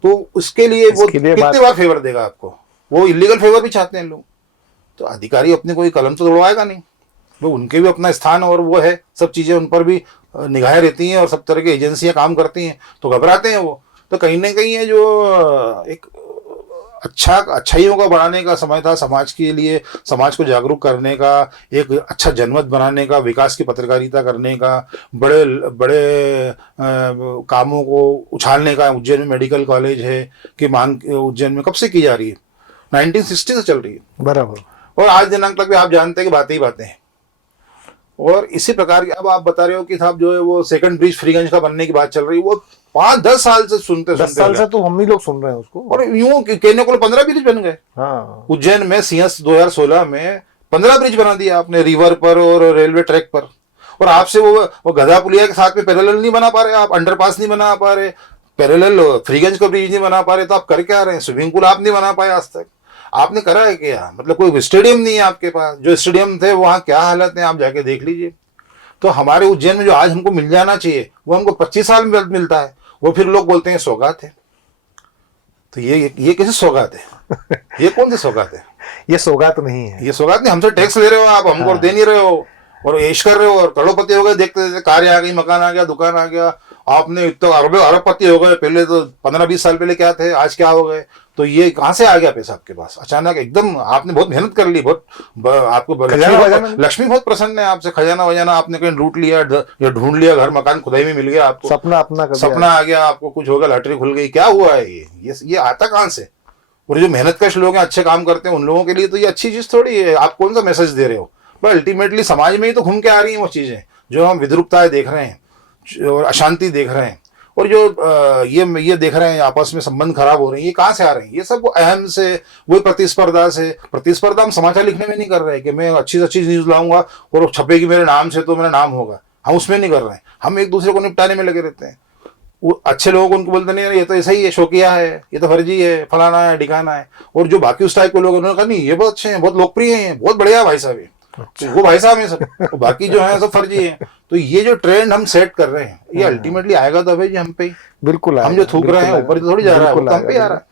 तो उसके लिए वो कितनी बार फेवर देगा आपको। वो इलीगल फेवर भी चाहते हैं लोग, तो अधिकारी अपने कोई कलम तो तोड़वाएगा नहीं, वो उनके भी अपना स्थान और वो है, सब चीजें उन पर भी निगाहें रहती हैं और सब तरह की एजेंसियां काम करती हैं, तो घबराते हैं वो। तो कहीं ना कहीं ये जो एक अच्छाइयों का बढ़ाने का समय था समाज के लिए, समाज को जागरूक करने का, एक अच्छा जनमत बनाने का, विकास की पत्रकारिता करने का, बड़े बड़े कामों को उछालने का। उज्जैन में मेडिकल कॉलेज है कि मांग उज्जैन में कब से की जा रही है, 1960 से चल रही है बराबर, और आज दिनांक तक भी आप जानते हैं कि बातें ही बातें हैं। और इसी प्रकार की अब आप बता रहे हो कि साहब जो है वो सेकंड ब्रिज फ्रीगंज का बनने की बात चल रही है, वो 5-10 साल से सुनते 10 साल से तो हम ही लोग सुन रहे हैं उसको, और यूं कहने को 15 ब्रिज बन गए। हाँ। उज्जैन में सिंहस्थ 2016 में 15 ब्रिज बना दिया आपने, रिवर पर और रेलवे ट्रैक पर। और आपसे वो गधा पुलिया के साथ में पैरेलल नहीं बना पा रहे, आप अंडरपास नहीं बना पा रहे, पैरेलल फ्रीगंज का ब्रिज नहीं बना पा रहे, तो आप कर क्या रहे हैं? स्विमिंग पूल आप नहीं बना पाए आज तक, आपने करा है क्या? मतलब कोई स्टेडियम नहीं है आपके पास, जो स्टेडियम थे वहां क्या हालत है आप जाके देख लीजिए। तो हमारे उज्जैन में जो आज हमको मिल जाना चाहिए वो हमको 25 साल में मिलता है, वो फिर लोग बोलते हैं सौगात है। तो ये कैसे सौगात है? ये कौन सी सौगात है? ये सौगात नहीं है, ये सौगात नहीं, हमसे टैक्स ले रहे हो आप, हमको दे नहीं रहे हो, और ऐश कर रहे हो, और करोड़पति हो गए देखते देखते, कार आ गई, मकान आ गया, दुकान आ गया, आपने तो अरबपति हो गए। पहले तो 15-20 साल पहले क्या थे, आज क्या हो गए? तो ये कहाँ से आ गया पैसा आपके पास अचानक एकदम? आपने बहुत मेहनत कर ली, आपको लक्ष्मी बहुत प्रसन्न है आपसे, खजाना वजाना आपने कहीं लूट लिया या ढूंढ लिया, घर मकान खुदाई में मिल गया आपको, सपना अपना सपना आ गया आपको, कुछ होगा, लॉटरी खुल गई, क्या हुआ है? ये आता कहाँ से? और जो मेहनत कश लोग हैं, अच्छे काम करते हैं, उन लोगों के लिए तो ये अच्छी चीज थोड़ी है। आप कौन सा मैसेज दे रहे हो? पर अल्टीमेटली समाज में ही तो घूम के आ रही हैं वो चीजें, जो हम विद्रूपताएं देख रहे हैं और अशांति देख रहे हैं, और जो ये देख रहे हैं आपस में संबंध खराब हो रहे हैं, ये कहाँ से आ रहे हैं? ये सब वो अहम से, वही प्रतिस्पर्धा से। प्रतिस्पर्धा हम समाचार लिखने में नहीं कर रहे हैं कि मैं अच्छी से अच्छी न्यूज लाऊंगा और छपेगी मेरे नाम से तो मेरा नाम होगा, हम उसमें नहीं कर रहे हैं। हम एक दूसरे को निपटाने में लगे रहते हैं। वो अच्छे लोगों को उनको बोलते नहीं ये तो ऐसा ही है, शौकिया है, ये तो फर्जी है, फलाना है, ठिकाना है। और जो बाकी उस टाइप के लोग, उन्होंने कहा नहीं ये बहुत अच्छे हैं, बहुत लोकप्रिय हैं, बहुत बढ़िया भाई साहब है, तो वो भाई साहब है सब, तो बाकी जो है सब फर्जी है। तो ये जो ट्रेंड हम सेट कर रहे हैं, ये अल्टीमेटली आएगा तो भाई हम पे, बिल्कुल हम जो थूक रहे हैं ऊपर थोड़ी जा रहा है, वो हम पे आ रहा है।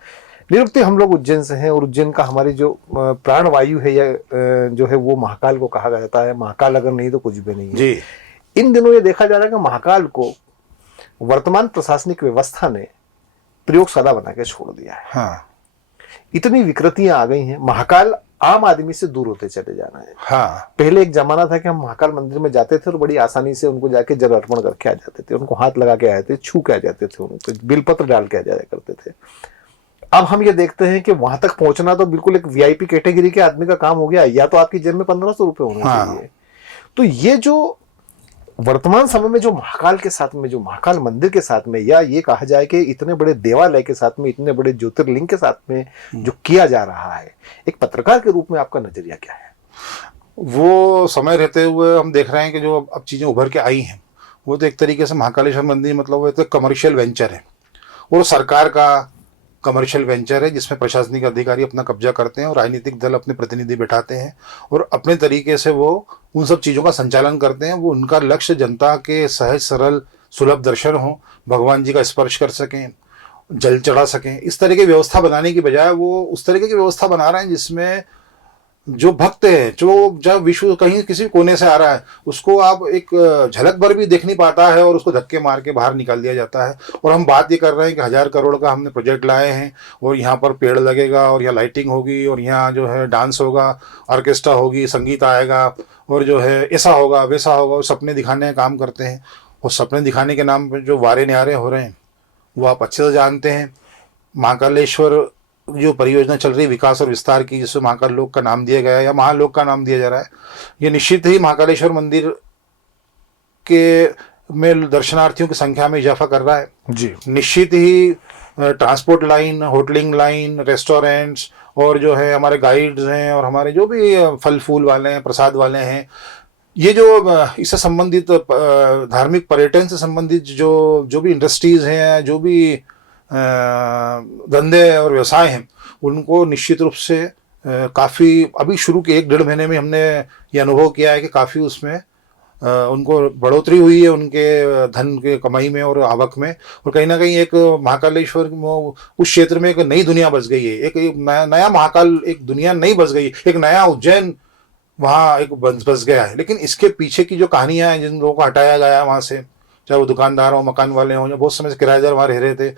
निरुक्ति, हम लोग उज्जैन से हैं, और उज्जैन का हमारी जो प्राण वायु है या जो है वो महाकाल को कहा जाता है। महाकाल अगर नहीं तो कुछ भी नहीं है जी। इन दिनों ये देखा जा रहा है कि महाकाल को वर्तमान प्रशासनिक व्यवस्था ने प्रयोगशाला बना के छोड़ दिया है। हाँ। इतनी विकृतियां आ गई हैं, महाकाल आम आदमी से दूर होते चले जाना है। हाँ। पहले एक जमाना था कि हम महाकाल मंदिर में जाते थे और बड़ी आसानी से उनको जाके जल अर्पण करके आ जाते थे, उनको हाथ लगा के आए थे, छू के आ जाते थे, उनको बिलपत्र डाल के आ जाया करते थे। अब हम ये देखते हैं कि वहां तक पहुंचना तो बिल्कुल एक वीआईपी कैटेगरी के आदमी का काम हो गया, या तो आपकी जेब में 1500 रुपए होने चाहिए। तो ये जो वर्तमान समय में जो महाकाल के साथ में, जो महाकाल मंदिर के साथ में, या ये कहा जाए कि इतने बड़े देवालय के साथ में, इतने बड़े ज्योतिर्लिंग के साथ में जो किया जा रहा है, एक पत्रकार के रूप में आपका नजरिया क्या है? वो समय रहते हुए हम देख रहे हैं कि जो अब चीजें उभर के आई हैं, वो तो एक तरीके से महाकालेश्वर मंदिर मतलब वो तो कमर्शियल वेंचर है, और सरकार का कमर्शियल वेंचर है जिसमें प्रशासनिक अधिकारी अपना कब्जा करते हैं और राजनीतिक दल अपने प्रतिनिधि बैठाते हैं और अपने तरीके से वो उन सब चीज़ों का संचालन करते हैं। वो उनका लक्ष्य जनता के सहज सरल सुलभ दर्शन हो, भगवान जी का स्पर्श कर सकें, जल चढ़ा सकें, इस तरह की व्यवस्था बनाने की बजाय वो उस तरीके की व्यवस्था बना रहे हैं जिसमें जो भक्त है, जो जब विश्व कहीं किसी कोने से आ रहा है, उसको आप एक झलक भर भी देख नहीं पाता है और उसको धक्के मार के बाहर निकाल दिया जाता है। और हम बात ये कर रहे हैं कि 1000 करोड़ का हमने प्रोजेक्ट लाए हैं और यहाँ पर पेड़ लगेगा और यहाँ लाइटिंग होगी और यहाँ जो है डांस होगा, ऑर्केस्ट्रा होगी, संगीत आएगा और जो है ऐसा होगा वैसा होगा, और सपने दिखाने का काम करते हैं। और सपने दिखाने के नाम पर जो वारे न्यारे हो रहे हैं वो आप अच्छे से जानते हैं। महाकालेश्वर जो परियोजना चल रही है विकास और विस्तार की, जिसमें महाकाल लोक का नाम दिया गया है या महालोक का नाम दिया जा रहा है, ये निश्चित ही महाकालेश्वर मंदिर के में दर्शनार्थियों की संख्या में इजाफा कर रहा है जी। निश्चित ही transport line, hotelling line, restaurants और जो है हमारे गाइड्स हैं और हमारे जो भी फल फूल वाले हैं, प्रसाद वाले हैं, ये जो इससे संबंधित धार्मिक पर्यटन से संबंधित जो भी इंडस्ट्रीज हैं, जो भी धंधे और व्यवसाय हैं, उनको निश्चित रूप से काफ़ी अभी शुरू के 1-1.5 महीने में हमने ये अनुभव किया है कि काफ़ी उसमें उनको बढ़ोतरी हुई है, उनके धन के कमाई में और आवक में। और कहीं ना कहीं एक महाकालेश्वर उस क्षेत्र में एक नई दुनिया बस गई है, एक नया महाकाल, एक दुनिया नई बस गई, एक नया उज्जैन वहाँ एक बस गया है। लेकिन इसके पीछे की जो कहानियाँ हैं, जिन लोगों को हटाया गया है वहाँ से, चाहे वो दुकानदार हो, मकान वाले हों, या बहुत समय से किराएदार वहाँ रह रहे थे,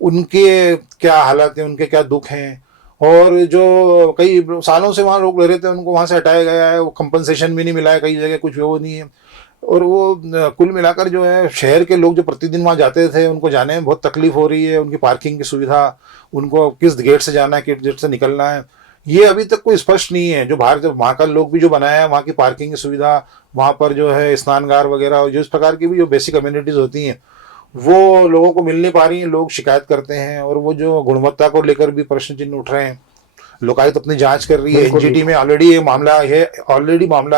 उनके क्या हालात हैं, उनके क्या दुख हैं, और जो कई सालों से वहाँ लोग रह रहे थे उनको वहाँ से हटाया गया है, वो कंपनसेशन भी नहीं मिला है, कई जगह कुछ वो नहीं है। और वो कुल मिलाकर जो है शहर के लोग जो प्रतिदिन वहाँ जाते थे उनको जाने में बहुत तकलीफ हो रही है। उनकी पार्किंग की सुविधा, उनको किस गेट से जाना है, किस गेट से निकलना है, ये अभी तक कोई स्पष्ट नहीं है। जो बाहर जब महाकाल लोग भी जो बनाया है, वहाँ की पार्किंग की सुविधा, वहाँ पर जो है स्नानगार वगैरह और जो इस प्रकार की भी जो बेसिक कम्युनिटीज़ होती हैं, वो लोगों को मिल नहीं पा रही हैं। लोग शिकायत करते हैं और वो जो गुणवत्ता को लेकर भी प्रश्न चिन्ह उठ रहे हैं। लोकायुक्त अपनी जांच कर रही है। एनजीटी में ऑलरेडी ये मामला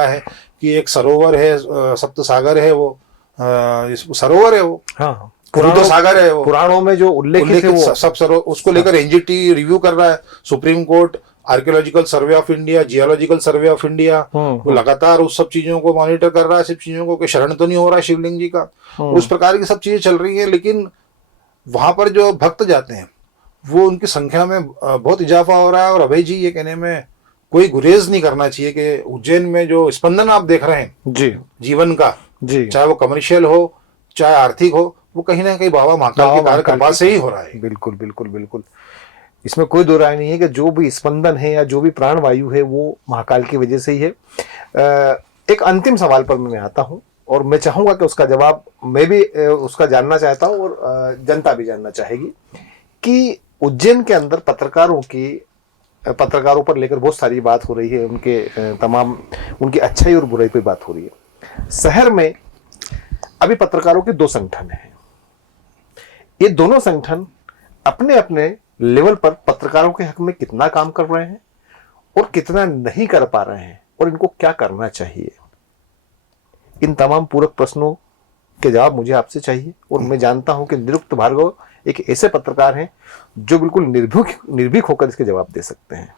है कि एक सरोवर है, सप्त सागर है, वो सरोवर है, वो हाँ, पुरानो सागर है, वो पुराणों में जो उल्लेखित है वो सब सरोवर, उसको लेकर एनजीटी रिव्यू कर रहा है। Supreme court, archaeological survey of India, geological survey of India, वो लगातार उस सब चीजों को मॉनिटर कर रहा है, सब चीजों को, कि शरण तो नहीं हो रहा है शिवलिंग जी का। उस प्रकार की सब चीजें चल रही हैं। लेकिन वहां पर जो भक्त जाते हैं वो उनकी संख्या में बहुत इजाफा हो रहा है। और अभय जी ये कहने में कोई गुरेज नहीं करना चाहिए कि उज्जैन में जो स्पंदन आप देख रहे हैं जी जीवन का, जी, चाहे वो कमर्शियल हो चाहे आर्थिक हो, वो कहीं ना कहीं बाबा महाकाल के कृपा से ही हो रहा है। बिल्कुल बिल्कुल बिल्कुल, इसमें कोई दो राय नहीं है कि जो भी स्पंदन है या जो भी प्राण वायु है वो महाकाल की वजह से ही है। एक अंतिम सवाल पर मैं आता हूं और मैं चाहूंगा कि उसका जवाब मैं भी उसका जानना चाहता हूं और जनता भी जानना चाहेगी कि उज्जैन के अंदर पत्रकारों पर लेकर बहुत सारी बात हो रही है, उनके तमाम उनकी अच्छाई और बुराई पर बात हो रही है। शहर में अभी पत्रकारों के 2 संगठन हैं। ये दोनों संगठन अपने अपने लेवल पर पत्रकारों के हक में कितना काम कर रहे हैं और कितना नहीं कर पा रहे हैं और इनको क्या करना चाहिए, इन तमाम पूरक प्रश्नों के जवाब मुझे आपसे चाहिए। और मैं जानता हूं कि निरुक्त भार्गव एक ऐसे पत्रकार हैं जो बिल्कुल निर्भीक होकर इसके जवाब दे सकते हैं।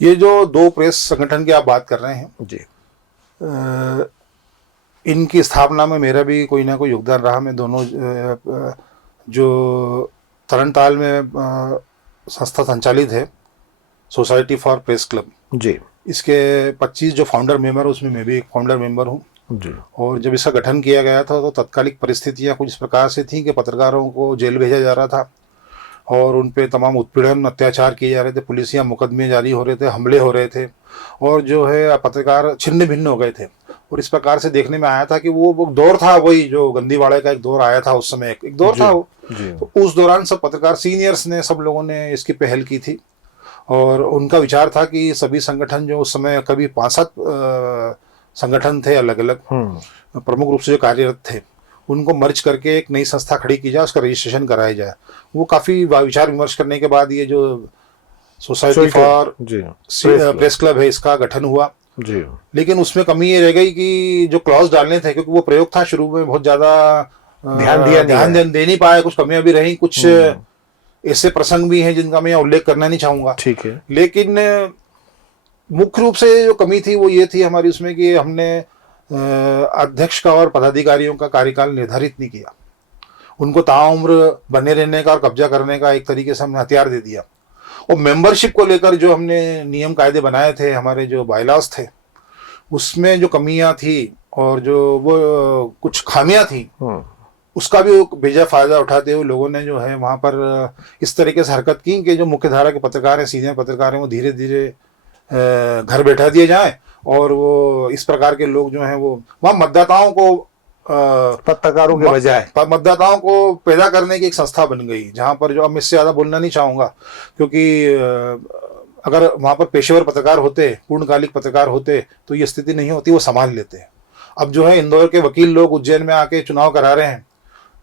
ये जो 2 प्रेस संगठन की आप बात कर रहे हैं जी, इनकी स्थापना में मेरा भी कोई ना कोई योगदान रहा। मैं दोनों जो तरणताल में संस्था संचालित है, सोसाइटी फॉर प्रेस क्लब जी, इसके 25 जो फाउंडर मेंबर है उसमें मैं भी एक फाउंडर मेंबर हूँ। जी, और जब इसका गठन किया गया था तो तत्कालिक परिस्थितियाँ कुछ इस प्रकार से थी कि पत्रकारों को जेल भेजा जा रहा था और उन पे तमाम उत्पीड़न अत्याचार किए जा रहे थे, पुलिसिया मुकदमे जारी हो रहे थे, हमले हो रहे थे और जो है पत्रकार छिन्न भिन्न हो गए थे। और इस प्रकार से देखने में आया था कि वो दौर था, वही जो गंदीवाड़े का एक दौर आया था उस समय, एक दौर था वो। तो उस दौरान सब पत्रकार सीनियर्स ने, सब लोगों ने इसकी पहल की थी और उनका विचार था कि सभी संगठन जो उस समय कभी 5-7 संगठन थे अलग अलग प्रमुख रूप से जो कार्यरत थे, उनको मर्ज करके एक नई संस्था खड़ी की जाए, उसका रजिस्ट्रेशन कराया जाए। वो काफ़ी विचार विमर्श करने के बाद ये जो सोसाइटी फॉर प्रेस क्लब है इसका गठन हुआ जी। लेकिन उसमें कमी ये रह गई कि जो क्लॉज डालने थे, क्योंकि वो प्रयोग था शुरू में, बहुत ज़्यादा ध्यान दे नहीं पाए, कुछ कमियां भी रहीं, कुछ ऐसे प्रसंग भी हैं जिनका मैं उल्लेख करना नहीं चाहूँगा। ठीक है। लेकिन मुख्य रूप से जो कमी थी वो ये थी हमारी उसमें कि हमने अध्यक्ष का और पदाधिकारियों का कार्यकाल निर्धारित नहीं किया। उनको ताउम्र बने रहने का और कब्जा करने का एक तरीके से हमने हथियार दे दिया और मेंबरशिप को लेकर जो हमने नियम कायदे बनाए थे, हमारे जो बायलॉज थे, उसमें जो कमियां थी और जो वो कुछ खामियां थी, उसका भी बेजा फायदा उठाते हुए लोगों ने जो है वहां पर इस तरीके से हरकत की कि जो मुख्य धारा के पत्रकार हैं, सीनियर पत्रकार हैं, वो धीरे धीरे घर बैठा दिए जाएं और वो इस प्रकार के लोग जो हैं वो वहाँ मतदाताओं को पत्रकारों के बजाय मतदाताओं को पैदा करने की एक संस्था बन गई, जहां पर जो, अब मैं इससे ज्यादा बोलना नहीं चाहूंगा क्योंकि अगर वहां पर पेशेवर पत्रकार होते, पूर्णकालिक पत्रकार होते, तो ये स्थिति नहीं होती, वो संभाल लेते। अब जो है इंदौर के वकील लोग उज्जैन में आके चुनाव करा रहे हैं,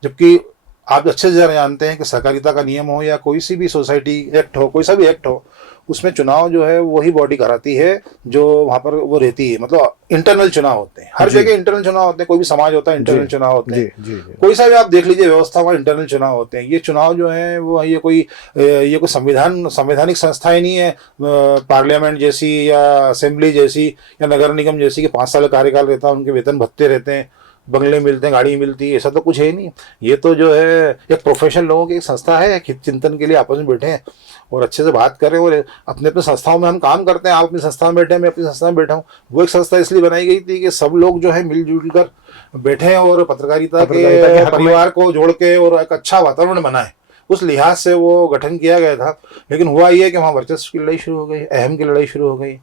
जबकि आप अच्छे से जानते हैं कि सहकारिता का नियम हो या कोई सी भी सोसाइटी एक्ट हो, कोई सा भी एक्ट हो, उसमें चुनाव जो है वही बॉडी कराती है जो वहां पर वो रहती है। मतलब इंटरनल चुनाव होते हैं, हर जगह इंटरनल चुनाव होते हैं, कोई भी समाज होता है इंटरनल चुनाव होते हैं, कोई सा भी आप देख लीजिए व्यवस्था, वहाँ इंटरनल चुनाव होते हैं। ये चुनाव जो है वो ये कोई संवैधानिक संस्थाएं नहीं है, पार्लियामेंट जैसी या असेंबली जैसी या नगर निगम जैसी कि 5 साल कार्यकाल रहता है, उनके वेतन भत्ते रहते हैं, बंगले मिलते हैं, गाड़ी मिलती है, ऐसा तो कुछ है ही नहीं। ये तो जो है एक प्रोफेशनल लोगों की एक संस्था है, हित चिंतन के लिए आपस में बैठे हैं और अच्छे से बात कर रहे हैं और अपने अपने संस्थाओं में हम काम करते हैं। आप अपनी संस्था में बैठे हैं, मैं अपनी संस्था में बैठा हूँ। वो एक संस्था इसलिए बनाई गई थी कि सब लोग जो है मिलजुल कर बैठे और पत्रकारिता के परिवार को जोड़ के और एक अच्छा वातावरण बनाए, उस लिहाज से वो गठन किया गया था। लेकिन हुआ ये कि वहाँ वर्चस्व की लड़ाई शुरू हो गई, अहम की लड़ाई शुरू हो गई,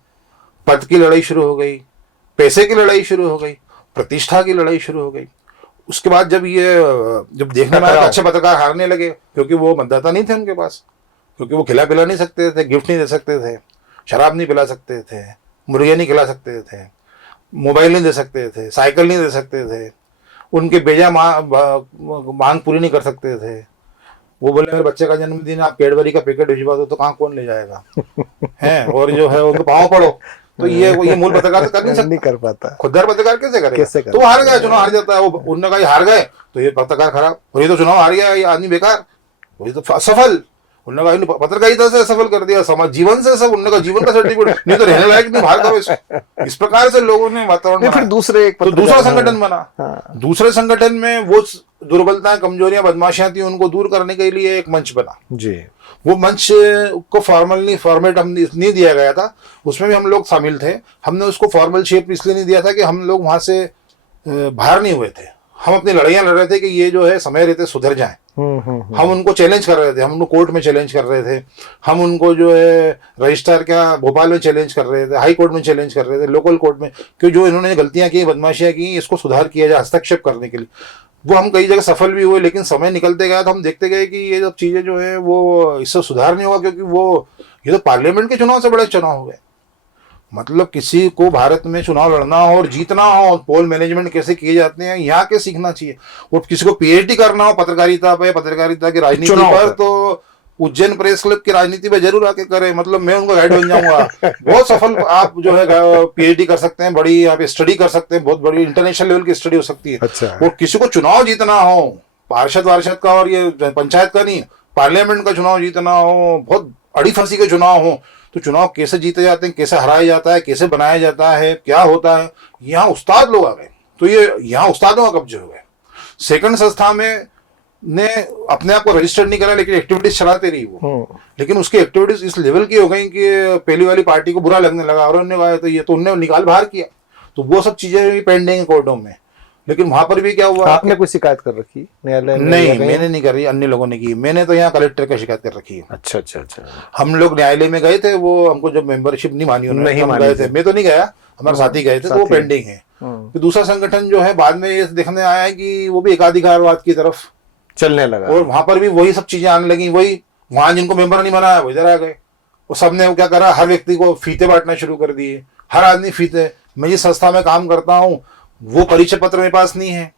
पद की लड़ाई शुरू हो गई, पैसे की लड़ाई शुरू हो गई, प्रतिष्ठा की लड़ाई शुरू हो गई। उसके बाद जब देखने में आया अच्छे पत्रकार हारने लगे, क्योंकि वो मतदाता नहीं थे उनके पास, क्योंकि वो खिला पिला नहीं सकते थे, गिफ्ट नहीं दे सकते थे, शराब नहीं पिला सकते थे, मुर्गे नहीं खिला सकते थे, मोबाइल नहीं दे सकते थे, साइकिल नहीं दे सकते थे, उनके बेजा मांग पूरी नहीं कर सकते थे। वो बोले मेरे बच्चे का जन्मदिन आप कैडबरी का पैकेट भिजवा दो, तो कहाँ कौन ले जाएगा हैं, और जो है उनके पाँव पड़ो, तो ये मूल पत्रकार तो कर नहीं सकता, नहीं कर पाता। खुददार पत्रकार कैसे करेगा? तो हार गया, चुनाव हार जाता है वो। उन्होंने कहा हार गए तो ये पत्रकार खराब, और ये तो चुनाव हार गया, ये आदमी बेकार, ये तो असफल। उन्होंने कहा पत्रकारिता से सफल कर दिया, समाज जीवन से सब, उन्होंने कहा जीवन का सर्टिफिकेट नहीं तो रहने लायक नहीं, बाहर करो इसको। इस प्रकार से लोगों ने वातावरण, फिर दूसरा संगठन बना। दूसरे संगठन में वो दुर्बलताएं, कमजोरियां, बदमाशियां थी, उनको दूर करने के लिए एक मंच बना जी। वो मंच को फॉर्मेट हम नहीं दिया गया था, उसमें भी हम लोग शामिल थे। हमने उसको फॉर्मल शेप इसलिए नहीं दिया था कि हम लोग वहां से बाहर नहीं हुए थे, हम अपनी लड़ाइयां लड़ रहे थे कि ये जो है समय रहते सुधर जाए। हम उनको चैलेंज कर रहे थे, हम उनको कोर्ट में चैलेंज कर रहे थे, हम उनको जो है रजिस्ट्रार क्या भोपाल में चैलेंज कर रहे थे, हाई कोर्ट में चैलेंज कर रहे थे, लोकल कोर्ट में, कि जो इन्होंने गलतियां की, बदमाशियां की, इसको सुधार किया जाए, हस्तक्षेप करने के लिए। वो हम कई जगह सफल भी हुए, लेकिन समय निकलते गया तो हम देखते गए कि ये सब चीजें जो है वो इससे सुधार नहीं होगा, क्योंकि ये तो पार्लियामेंट के चुनाव से बड़े चुनाव हो गए। मतलब किसी को भारत में चुनाव लड़ना हो और जीतना हो, पोल मैनेजमेंट कैसे किए जाते हैं यहाँ के सीखना चाहिए। और किसी को पीएचडी करना हो पत्रकारिता पे, पत्रकारिता की राजनीति पर, तो उज्जैन प्रेस क्लब की राजनीति पे जरूर आके करें। मतलब मैं उनका गाइड बन जाऊंगा। बहुत सफल आप जो है पीएचडी कर सकते हैं, बड़ी आप स्टडी कर सकते हैं, बहुत बड़ी इंटरनेशनल लेवल की स्टडी हो सकती है। अच्छा। और किसी को चुनाव जीतना हो, पार्षद का और ये पंचायत का नहीं, पार्लियामेंट का चुनाव जीतना हो, बहुत अड़ी फंसी के चुनाव हो, तो चुनाव कैसे जीते जाते हैं, कैसे हराया जाता है, कैसे बनाया जाता है, क्या होता है, यहाँ उस्ताद लोग आ गए। तो ये यहाँ उस्तादों का कब्जे हो गए। सेकंड संस्था में ने अपने आप को रजिस्टर्ड नहीं करा, लेकिन एक्टिविटीज चलाते रही वो। लेकिन उसकी एक्टिविटीज इस लेवल की हो गई कि पहली वाली पार्टी को बुरा लगने लगा और उन्होंने कहा तो ये तो उन्होंने निकाल बाहर किया। तो वो सब चीजें भी पेंडिंग है कोर्टों में। लेकिन वहां पर भी क्या हुआ, आपने कोई शिकायत कर रखी न्यायालय में? नहीं, मैंने नहीं करी, अन्य लोगों ने की। मैंने तो यहाँ कलेक्टर का शिकायत कर रखी है। अच्छा अच्छा अच्छा। हम लोग न्यायालय में गए थे, वो हमको जब मेंबरशिप नहीं मानी उन्होंने, हम गए थे। मैं तो नहीं गया, हमारे साथी गए थे, तो वो पेंडिंग है। फिर दूसरा संगठन जो है बाद में ये देखने आया है कि वो भी एकाधिकारवाद की तरफ चलने लगा, और वहां पर भी वही सब चीजें आने लगी। वही वहां जिनको मेंबर नहीं बनाया वो इधर आ गए। वो सबने वो क्या करा, हर व्यक्ति को फीते बांटना शुरू कर दिए। हर आदमी फीते। मैं जिस संस्था में काम करता हूँ वो परिचय पत्र मेरे पास नहीं है,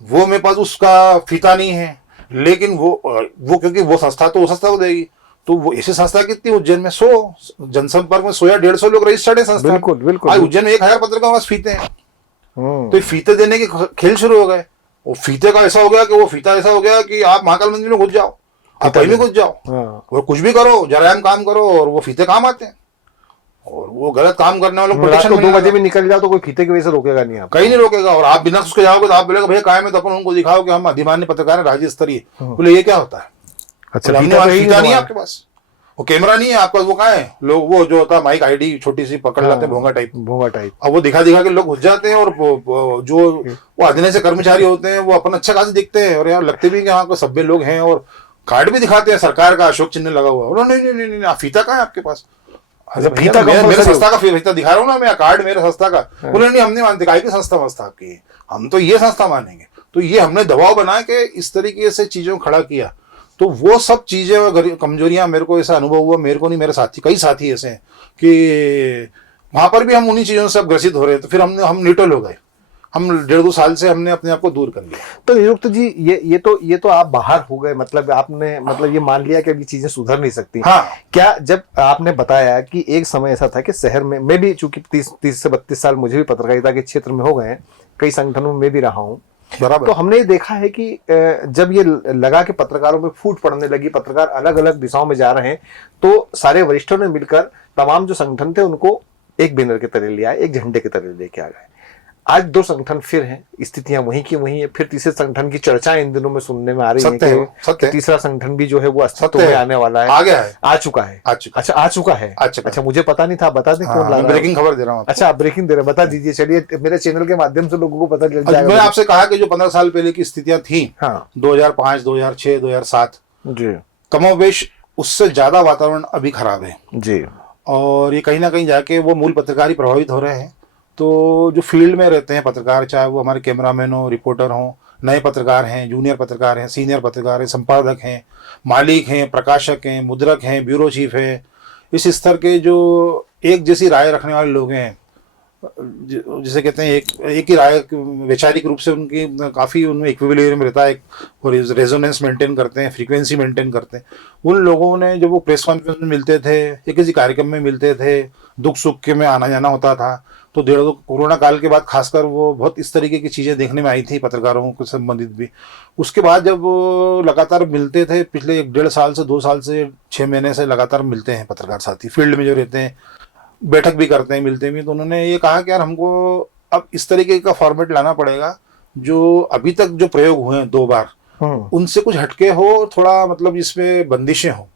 वो मेरे पास उसका फीता नहीं है, लेकिन वो क्योंकि वो संस्था तो वो संस्था को देगी। तो वो ऐसी संस्था कितनी उज्जैन में 100 जनसंपर्क में 100 या 150 लोग रजिस्टर्ड है संस्था। बिल्कुल बिल्कुल। आज उज्जैन में 1000 पत्रकारों के पास फीते हैं। तो फीते देने के खेल शुरू हो गए। वो फीते का ऐसा हो गया कि वो फीता ऐसा हो गया कि आप महाकाल मंदिर में घुस जाओ, आप कहीं भी घुस जाओ, और कुछ भी करो, जरायम काम करो, और वो फीते काम आते हैं। और वो गलत काम करने वालों को 2 बजे में निकल जाओ तो कोई फीते की वजह से रोकेगा नहीं, आप कहीं नहीं रोकेगा। और आप बिना उसके जाओगे तो आप बोलेगा भैया कायम है, तो अपन उनको दिखाओ कि हम अधिमान्य पत्रकार हैं, राज्य स्तरीय। बोले ये क्या होता है? अच्छा, फीता नहीं है आपके पास। वो कैमरा नहीं है आपका, वो कहाँ है, लोग वो जो होता है माइक आईडी छोटी सी पकड़ लाते हैं, भोंगा टाइप। अब वो दिखा दिखा के लोग घुस जाते हैं, और जो वो अधीने से कर्मचारी होते हैं वो अपन अच्छा खासा दिखते हैं, और यार लगते भी कि हाँ कोई सभ्य लोग हैं, और कार्ड भी दिखाते हैं सरकार का, अशोक चिन्ह लगा हुआ है। नहीं नहीं नहीं, फीता कहाँ है आपके पास? फीता मेरे संस्था का फीता दिखा रहा हूँ ना मैं, कार्ड मेरे संस्था का। बोले नहीं हम नहीं मानते, काय की संस्था वस्था आपकी, हम तो ये संस्था मानेंगे। तो ये हमने दबाव बना के इस तरीके से चीजों को खड़ा किया। तो वो सब चीजें और कमजोरियां मेरे को ऐसा अनुभव हुआ, मेरे को नहीं, मेरे साथी कई साथी ऐसे हैं कि वहां पर भी हम उन्हीं चीजों से अब ग्रसित हो रहे हैं। तो फिर हम न्यूट्रल हो गए, हम 1.5-2 साल से हमने अपने आप को दूर कर लिया। तो निरुक्त जी ये तो आप बाहर हो गए, मतलब आपने मतलब ये मान लिया कि अभी चीजें सुधर नहीं सकती। हाँ। क्या जब आपने बताया कि एक समय ऐसा था कि शहर में, मैं भी चूंकि 30 से 32 साल मुझे भी पत्रकारिता के क्षेत्र में हो गए हैं, कई संगठनों में भी रहा हूँ, बराबर। तो हमने ये देखा है कि जब ये लगा कि पत्रकारों में फूट पड़ने लगी, पत्रकार अलग अलग दिशाओं में जा रहे हैं, तो सारे वरिष्ठों ने मिलकर तमाम जो संगठन थे उनको एक बैनर के तले ले आए, एक झंडे के तले लेके आ गए। आज 2 संगठन फिर हैं, स्थितियां वहीं की वहीं है। फिर तीसरे संगठन की चर्चाएं इन दिनों में सुनने में आ रही है कि तीसरा संगठन भी जो है वो अस्तित्व में आने वाला है, आ गया है, आ चुका है। अच्छा, आ चुका है। अच्छा, मुझे पता नहीं था, बता दें कौन ला रहा है? ब्रेकिंग खबर दे रहा हूँ। अच्छा, ब्रेकिंग दे रहे हैं, बता दीजिए। चलिए, मेरे चैनल के माध्यम से लोगों को पता चल जाएगा। मैंने आपसे कहा कि जो 15 साल पहले की स्थितियां थी, 2005, 2006, 2007 जी, कमोबेश उससे ज्यादा वातावरण अभी खराब है जी। और ये कहीं ना कहीं जाके वो मूल पत्रकार ही प्रभावित हो रहे हैं। तो जो फील्ड में रहते हैं पत्रकार, चाहे वो हमारे कैमरामैन हो, रिपोर्टर हो, नए पत्रकार हैं, जूनियर पत्रकार हैं, सीनियर पत्रकार हैं, संपादक हैं, मालिक हैं, प्रकाशक हैं, मुद्रक हैं, ब्यूरो चीफ हैं, इस स्तर के जो एक जैसी राय रखने वाले लोग हैं, जिसे कहते हैं एक ही राय, वैचारिक रूप से उनकी काफ़ी उनमें इक्विलिब्रियम रहता है, और रेजोनेंस मेंटेन करते हैं, फ्रीक्वेंसी मेंटेन करते हैं। उन लोगों ने जब वो प्रेस कॉन्फ्रेंस में मिलते थे या किसी कार्यक्रम में मिलते थे, दुख सुख के में आना जाना होता था, तो कोरोना काल के बाद खासकर वो बहुत इस तरीके की चीज़ें देखने में आई थी पत्रकारों को संबंधित भी। उसके बाद जब लगातार मिलते थे, पिछले 1-1.5 साल से 2 साल से 6 महीने से लगातार मिलते हैं पत्रकार साथी, फील्ड में जो रहते हैं, बैठक भी करते हैं, मिलते भी। तो उन्होंने ये कहा कि यार हमको अब इस तरीके का फॉर्मेट लाना पड़ेगा जो अभी तक जो प्रयोग हुए हैं 2 बार, उनसे कुछ हटके हो, थोड़ा मतलब इसमें बंदिशें हो।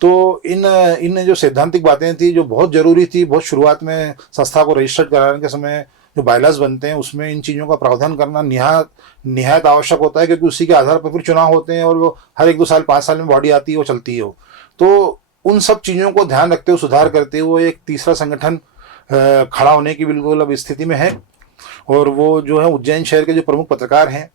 तो इन जो सैद्धांतिक बातें थी जो बहुत जरूरी थी, बहुत शुरुआत में संस्था को रजिस्टर्ड कराने के समय जो बायलाज बनते हैं उसमें इन चीज़ों का प्रावधान करना निहायत आवश्यक होता है, क्योंकि उसी के आधार पर फिर चुनाव होते हैं, और वो हर 1-2 साल 5 साल में बॉडी आती है, वो चलती है। तो उन सब चीज़ों को ध्यान रखते हुए, सुधार करते हुए एक तीसरा संगठन खड़ा होने की बिल्कुल अब स्थिति में है। और वो जो है उज्जैन शहर के जो प्रमुख पत्रकार हैं,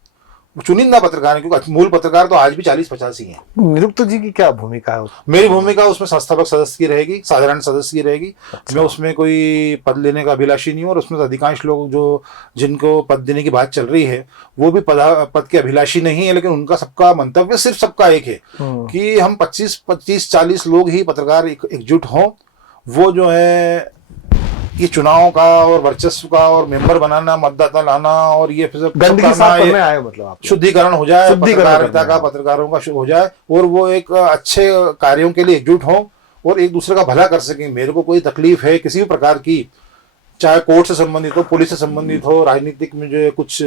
चुनिंदा पत्रकार है, क्योंकि मूल पत्रकार तो आज भी 40-50 ही हैं। निरुक्त जी की क्या भूमिका है? मेरी भूमिका उसमें संस्थापक सदस्य की रहेगी, साधारण सदस्य की रहेगी। अच्छा। मैं उसमें कोई पद लेने का अभिलाषी नहीं हूँ, और उसमें अधिकांश लोग जो जिनको पद देने की बात चल रही है वो भी पद के अभिलाषी नहीं है, लेकिन उनका सबका मंतव्य सिर्फ सबका एक है कि हम 25-40 लोग ही पत्रकार एकजुट हों। वो जो है ये चुनाव का और वर्चस्व का और मेंबर बनाना, मतदाता लाना, और ये फिर गंदगी साफ करने आए, मतलब आप शुद्धिकरण हो जाए, पत्रकारिता का, पत्रकारों का हो जाए, और वो एक अच्छे कार्यों के लिए एकजुट हो और एक दूसरे का भला कर सकें। मेरे को कोई तकलीफ है किसी भी प्रकार की, चाहे कोर्ट से संबंधित हो, पुलिस से संबंधित हो, राजनीतिक में जो कुछ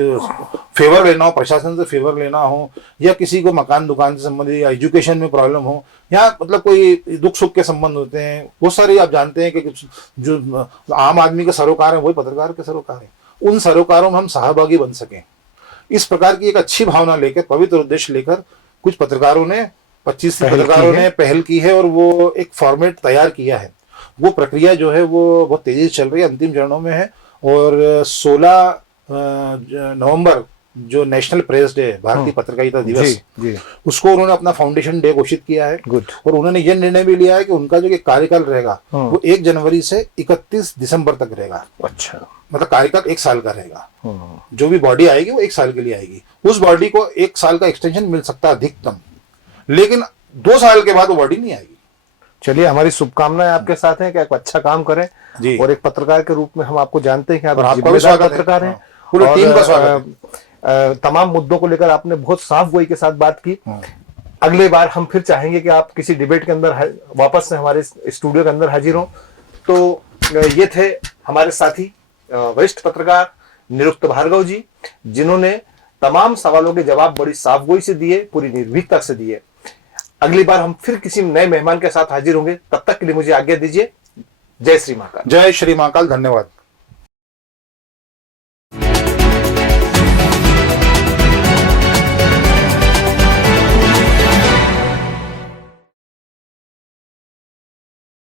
फेवर लेना हो, प्रशासन से फेवर लेना हो, या किसी को मकान दुकान से संबंधित या एजुकेशन में प्रॉब्लम हो, या मतलब कोई दुख सुख के संबंध होते हैं, वो सारे आप जानते हैं कि जो आम आदमी के सरोकार हैं वही पत्रकार के सरोकार हैं। उन सरोकारों में हम सहभागी बन सकें, इस प्रकार की एक अच्छी भावना लेकर, पवित्र उद्देश्य लेकर कुछ पत्रकारों ने 25 पत्रकारों ने पहल की है, और वो एक फॉर्मेट तैयार किया है। वो प्रक्रिया जो है वो बहुत तेजी से चल रही है, अंतिम चरणों में है। और 16 नवंबर जो नेशनल प्रेस डे, भारतीय पत्रकारिता दिवस, उसको उन्होंने अपना फाउंडेशन डे घोषित किया है। और उन्होंने ये निर्णय भी लिया है कि उनका जो कार्यकाल रहेगा वो 1 जनवरी से 31 दिसंबर तक रहेगा। अच्छा, मतलब कार्यकाल 1 साल का रहेगा। जो भी बॉडी आएगी वो 1 साल के लिए आएगी। उस बॉडी को 1 साल का एक्सटेंशन मिल सकता है अधिकतम, लेकिन 2 साल के बाद वो बॉडी नहीं आएगी। चलिए, हमारी शुभकामनाएं आपके साथ हैं कि आप अच्छा काम करें जी। और एक पत्रकार के रूप में हम आपको जानते हैं कि आप जिम्मेदार पत्रकार हैं। पूरी टीम का स्वागत है। तमाम मुद्दों को लेकर आपने बहुत साफ गोई के साथ बात की। अगले बार हम फिर चाहेंगे कि आप किसी डिबेट के अंदर वापस से हमारे स्टूडियो के अंदर हाजिर हों। तो ये थे हमारे साथी वरिष्ठ पत्रकार निरुक्त भार्गव जी, जिन्होंने तमाम सवालों के जवाब बड़ी साफ गोई से दिए, पूरी निर्भीकता से दिए। अगली बार हम फिर किसी नए मेहमान के साथ हाजिर होंगे। तब तक के लिए मुझे आज्ञा दीजिए। जय श्री महाकाल। जय श्री महाकाल। धन्यवाद।